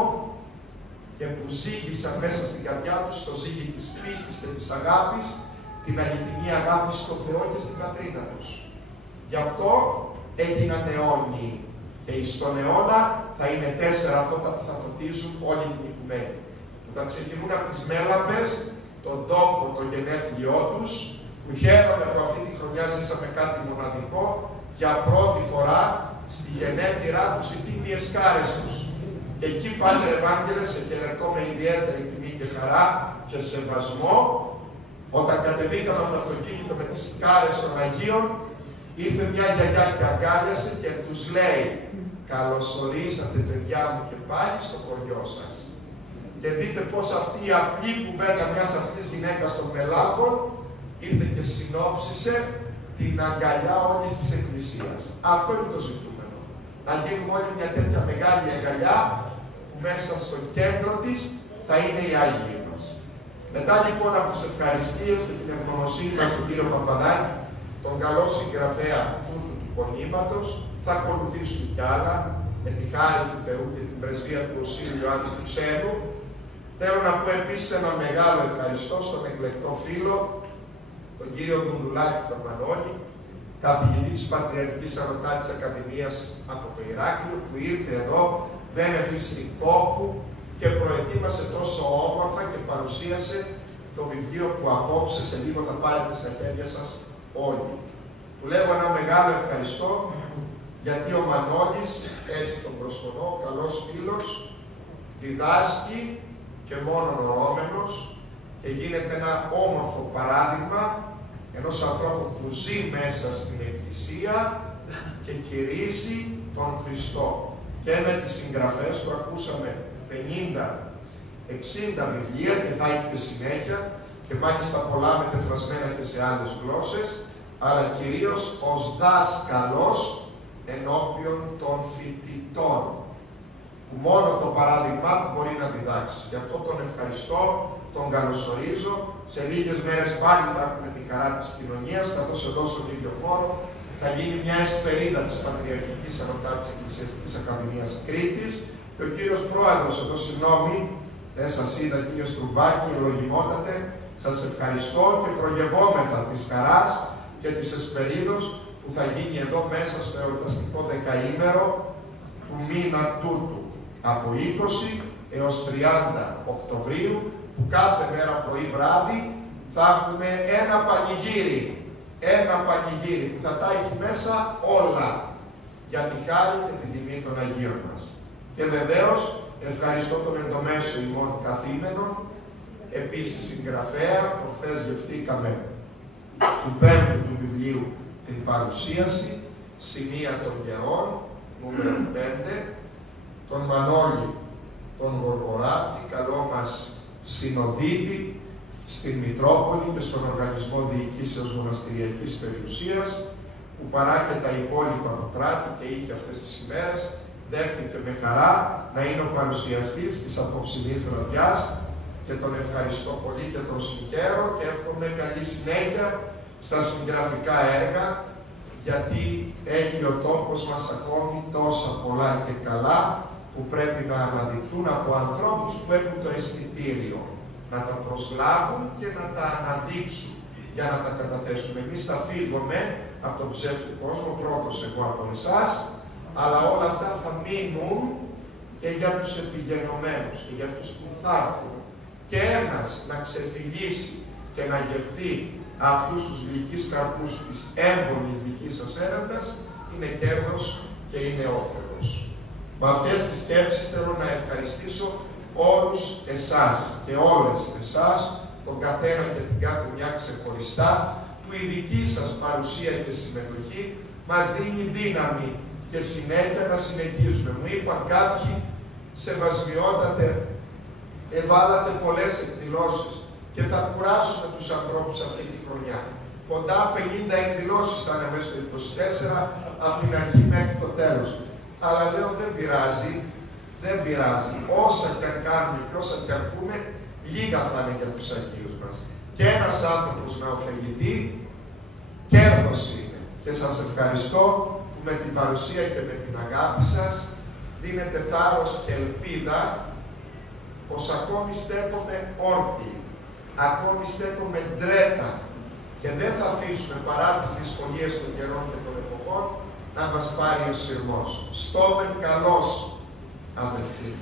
και που ζήγησαν μέσα στην καρδιά τους το ζύγι της πίστης και της αγάπης, την αληθινή αγάπη στο Θεό και στην πατρίδα τους. Γι' αυτό έγιναν αιώνιοι. Και στον αιώνα θα είναι 4 φώτα που θα φωτίζουν όλη την οικουμένη. Που θα ξεκινούν από τις Μέλαμπες, τον τόπο, το γενέθλιό τους, που χαίρομαι που αυτή τη χρονιά ζήσαμε κάτι μοναδικό, για πρώτη φορά στη γενέτειρά τους οι τίμιες κάρες τους. Και εκεί, Πάτερ Ευάγγελε, σε χαιρετώ με ιδιαίτερη τιμή και χαρά και σεβασμό, όταν κατεβήκαμε από το αυτοκίνητο με τις κάρες των Αγίων, ήρθε μια γιαγιά και αγκάλιασε και τους λέει «Καλωσορίσατε, παιδιά μου, και πάλι στο χωριό σας». Και δείτε πως αυτή η απλή κουβέντα μιας αυτής γυναίκας των Μελάμπων ήρθε και συνόψισε την αγκαλιά όλης της Εκκλησίας. Αυτό είναι το ζητούμενο. Να γίνουμε όλοι μια τέτοια μεγάλη αγκαλιά που μέσα στο κέντρο της θα είναι οι Άγιοι μας. Μετά λοιπόν από τις ευχαριστίες και την ευγνωμοσύνη μας του κύριο Παπαδάκη, τον καλό συγγραφέα του πονήματος, θα ακολουθήσουν κι άλλα, με τη χάρη του Θεού και την πρεσβεία του Οσύριου Ιωάννη του Ξένου. Θέλω να πω επίσης ένα μεγάλο ευχαριστώ στον εκλεκτό φίλο, τον κύριο Δουνδουλάκη τον Μανώλη, καθηγητή της Πατριαρχικής Ανωτάτης Ακαδημίας από το Ηράκλειο, που ήρθε εδώ, δεν εφίστη κόπου και προετοίμασε τόσο όμορφα και παρουσίασε το βιβλίο που απόψε σε λίγο θα πάρετε στα χέρια σας όλοι. Του λέω ένα μεγάλο ευχαριστώ, γιατί ο Μανώλης, έτσι τον προσφωνώ, καλός φίλος, διδάσκει και μόνον ορώμενος και γίνεται ένα όμορφο παράδειγμα ενός ανθρώπου που ζει μέσα στην Εκκλησία και κηρύσσει τον Χριστό. Και με τις συγγραφές του ακούσαμε 50-60 βιβλία και θα έχει και συνέχεια και μάλιστα πολλά μετεφρασμένα και σε άλλες γλώσσες, αλλά κυρίως ως δάσκαλος ενώπιον των φοιτητών, που μόνο το παράδειγμά του μπορεί να διδάξει. Γι' αυτό τον ευχαριστώ, τον καλωσορίζω. Σε λίγες μέρες πάλι θα έχουμε τη χαρά της κοινωνίας, καθώς εδώ στον ίδιο χώρο θα γίνει μια εσπερίδα της Πατριαρχικής Ανωτάτης Εκκλησιαστικής Ακαδημίας Κρήτης και ο κύριος Πρόεδρος εδώ, συγγνώμη, δεν σας είδα, κύριος Τρουμπάκη, ευλογημότατε, σας ευχαριστώ και προγευόμεθα της χαράς και της Εσπερίδος που θα γίνει εδώ μέσα στο εορταστικό δεκαήμερο του μήνα τούτου από 20 έως 30 Οκτωβρίου, που κάθε μέρα πρωί βράδυ θα έχουμε ένα πανηγύρι που θα τα έχει μέσα όλα για τη χάρη και την τιμή των Αγίων μας. Και βεβαίως ευχαριστώ τον εντομέσο ημών καθήμενων, επίσης συγγραφέα, που χθες γευτήκαμε του 5ου του βιβλίου την παρουσίαση, Σημεία των Καιρών, νούμερο 5, τον Μανώλη τον Γοργοράτη, καλό μας συνοδίτη στην Μητρόπολη και στον Οργανισμό Διοικήσεως Μοναστηριακής Περιουσίας, που παρά και τα υπόλοιπα του κράτη και είχε αυτές τις ημέρες, δέχτηκε με χαρά να είναι ο παρουσιαστής της απόψινής βραδιάς και τον ευχαριστώ πολύ και τον συγχαίρω και εύχομαι καλή συνέχεια στα συγγραφικά έργα, γιατί έχει ο τόπος μας ακόμη τόσα πολλά και καλά που πρέπει να αναδειχθούν από ανθρώπους που έχουν το αισθητήριο να τα προσλάβουν και να τα αναδείξουν για να τα καταθέσουν. Εμείς θα φύγουμε από τον ψεύτικο κόσμο, πρώτος εγώ από εσάς, αλλά όλα αυτά θα μείνουν και για τους επιγενωμένους και για αυτούς που θα έρθουν. Και ένας να ξεφυλίσει και να γευθεί αυτούς τους γλυκείς καρπούς της έμπολης δικής σας έρευνας είναι κέρδος και είναι όφελος. Με αυτές τις σκέψεις θέλω να ευχαριστήσω όλους εσάς και όλες εσάς, τον καθένα και την κάθε μια ξεχωριστά, που η δική σας παρουσία και συμμετοχή μας δίνει δύναμη και συνέχεια να συνεχίζουμε. Μου είπαν κάποιοι, σεβασμιότατε, εβάλατε πολλές εκδηλώσεις και θα κουράσουμε τους ανθρώπους αυτή τη χρονιά. Κοντά 50 εκδηλώσεις θα είναι μέσα στο 24, από την αρχή μέχρι το τέλος. Αλλά λέω δεν πειράζει. Όσα και αν κάνουμε και όσα και αν πούμε, λίγα θα είναι για τους Αγίους μας. Και ένας άνθρωπος να ωφεληθεί, κέρδος είναι. Και σας ευχαριστώ που με την παρουσία και με την αγάπη σας δίνετε θάρρος και ελπίδα πως ακόμη στέκομαι όρθιοι, ακόμη στέκομαι ντρέτα και δεν θα αφήσουμε παρά τις δυσκολίες των καιρών και των εποχών να μας πάρει ο σειρμός. Στόμεν καλός, αδελφοί.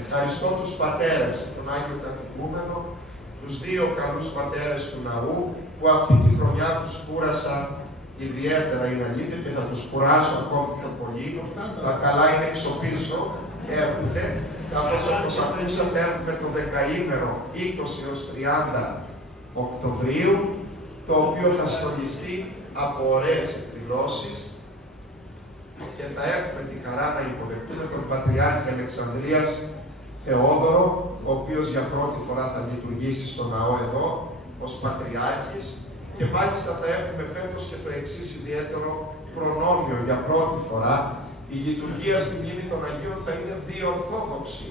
Ευχαριστώ τους πατέρες, τον Άγιο Καθηγούμενο, τους δύο καλούς πατέρες του ναού, που αυτή τη χρονιά τους κούρασα ιδιαίτερα, είναι αλήθεια, και θα τους κουράσω ακόμη πιο πολύ. Τα καλά είναι εξωπίσω, έρχονται, καθώς όπως ακούσατε έχουμε το δεκαήμερο 20 έως 30 Οκτωβρίου, το οποίο θα στολιστεί από ωραίες εκδηλώσεις και θα έχουμε τη χαρά να υποδεχτούμε τον Πατριάρχη Αλεξανδρίας Θεόδωρο, ο οποίος για πρώτη φορά θα λειτουργήσει στο ναό εδώ ως Πατριάρχης, και μάλιστα θα έχουμε φέτος και το εξής ιδιαίτερο προνόμιο για πρώτη φορά. Η λειτουργία στη μνήμη των Αγίων θα είναι διορθόδοξη,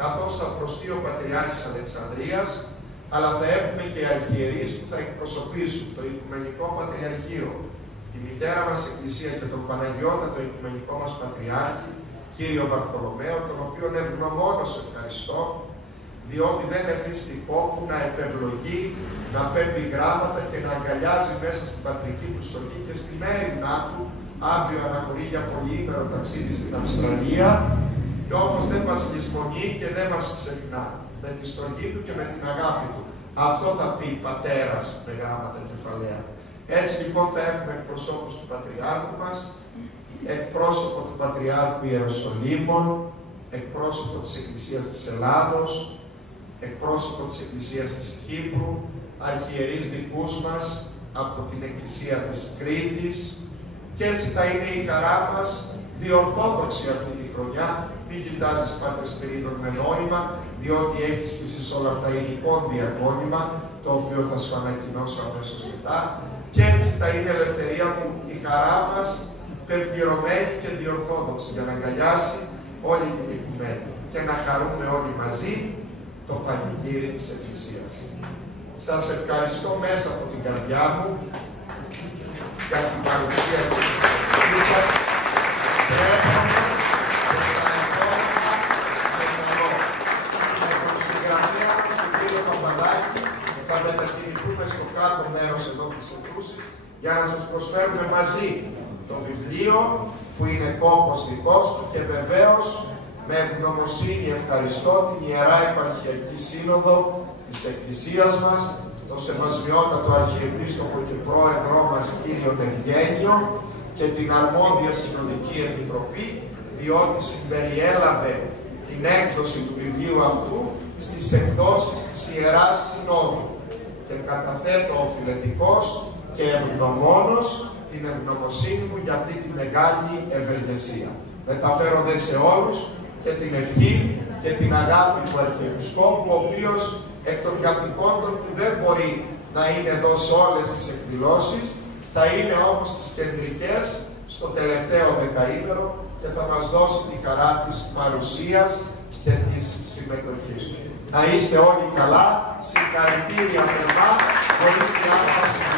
καθώς θα προστεί ο Πατριάρχης Αλεξανδρίας, αλλά θα έχουμε και αρχιερείς που θα εκπροσωπήσουν το Οικουμενικό Πατριαρχείο, τη μητέρα μας Εκκλησία και τον Παναγιώτατο Οικουμενικό μας Πατριάρχη, κύριο Βαρθολομαίο, τον οποίον ευγνωμόνως ευχαριστώ, διότι δεν εφιστικό που να επευλογεί, να πέμπει γράμματα και να αγκαλιάζει μέσα στην πατρική του στολή και στη μέρημνά του. Αύριο αναχωρεί για πολυήμερο ταξίδι στην Αυστραλία και όπως δεν μας λησμονεί και δεν μας ξεχνά, με τη στολή του και με την αγάπη του. Αυτό θα πει πατέρας με γράμματα κεφαλαία. Έτσι λοιπόν θα έχουμε εκπροσώπους του Πατριάρχου μας, εκπρόσωπο του Πατριάρχου Ιεροσολύμων, εκπρόσωπο της Εκκλησίας της Ελλάδος, εκπρόσωπο της Εκκλησίας της Κύπρου, αρχιερείς δικούς μας από την Εκκλησία της Κρήτης, και έτσι θα είναι η χαρά μας διορθόδοξη αυτή τη χρονιά. Μην κοιτάζεις Πάτερ Σπυρίδων με νόημα, διότι έχεις και σε όλα αυτά ειδικών διαγώνυμα, το οποίο θα σου ανακοινώσω αμέσως μετά. Και έτσι θα είναι ελευθερία μου η χαρά μας πεπληρωμένη και διορθόδοξη, για να αγκαλιάσει όλη την οικουμένη και να χαρούμε όλοι μαζί το πανηγύρι της Εκκλησίας. Σας ευχαριστώ μέσα από την καρδιά μου για την παρουσία και τη συμμετοχή σας. Εύχομαι και στα επόμενα με τον συγγραφέα μας, τον κύριο Παπαδάκη, θα μετακινηθούμε στο κάτω μέρος εδώ της αιθούσης που είναι κόπος δικός του, και βεβαίως με ευγνωμοσύνη ευχαριστώ την Ιερά Επαρχιακή Σύνοδο της Εκκλησίας μας, το Σεβασμιότατο Αρχιεπίσκοπο και Πρόεδρό μας κύριο Ευγένιο και την αρμόδια Συνοδική Επιτροπή, διότι συμπεριέλαβε την έκδοση του βιβλίου αυτού στις εκδόσεις της Ιεράς Συνόδου, και καταθέτω οφειλετικός και ευγνωμόνος την ευγνωμοσύνη μου για αυτή τη μεγάλη ευεργεσία. Μεταφέρω δε σε όλους και την ευχή και την αγάπη του Αρχιεπισκόπου, ο οποίος εκ των καθηκόντων του δεν μπορεί να είναι εδώ σε όλες τις εκδηλώσεις, θα είναι όμως στις κεντρικές στο τελευταίο δεκαήμερο και θα μας δώσει τη χαρά της παρουσίας και της συμμετοχής του. Να είστε όλοι καλά, συγχαρητήρια θερμά, χωρίς διάβαση.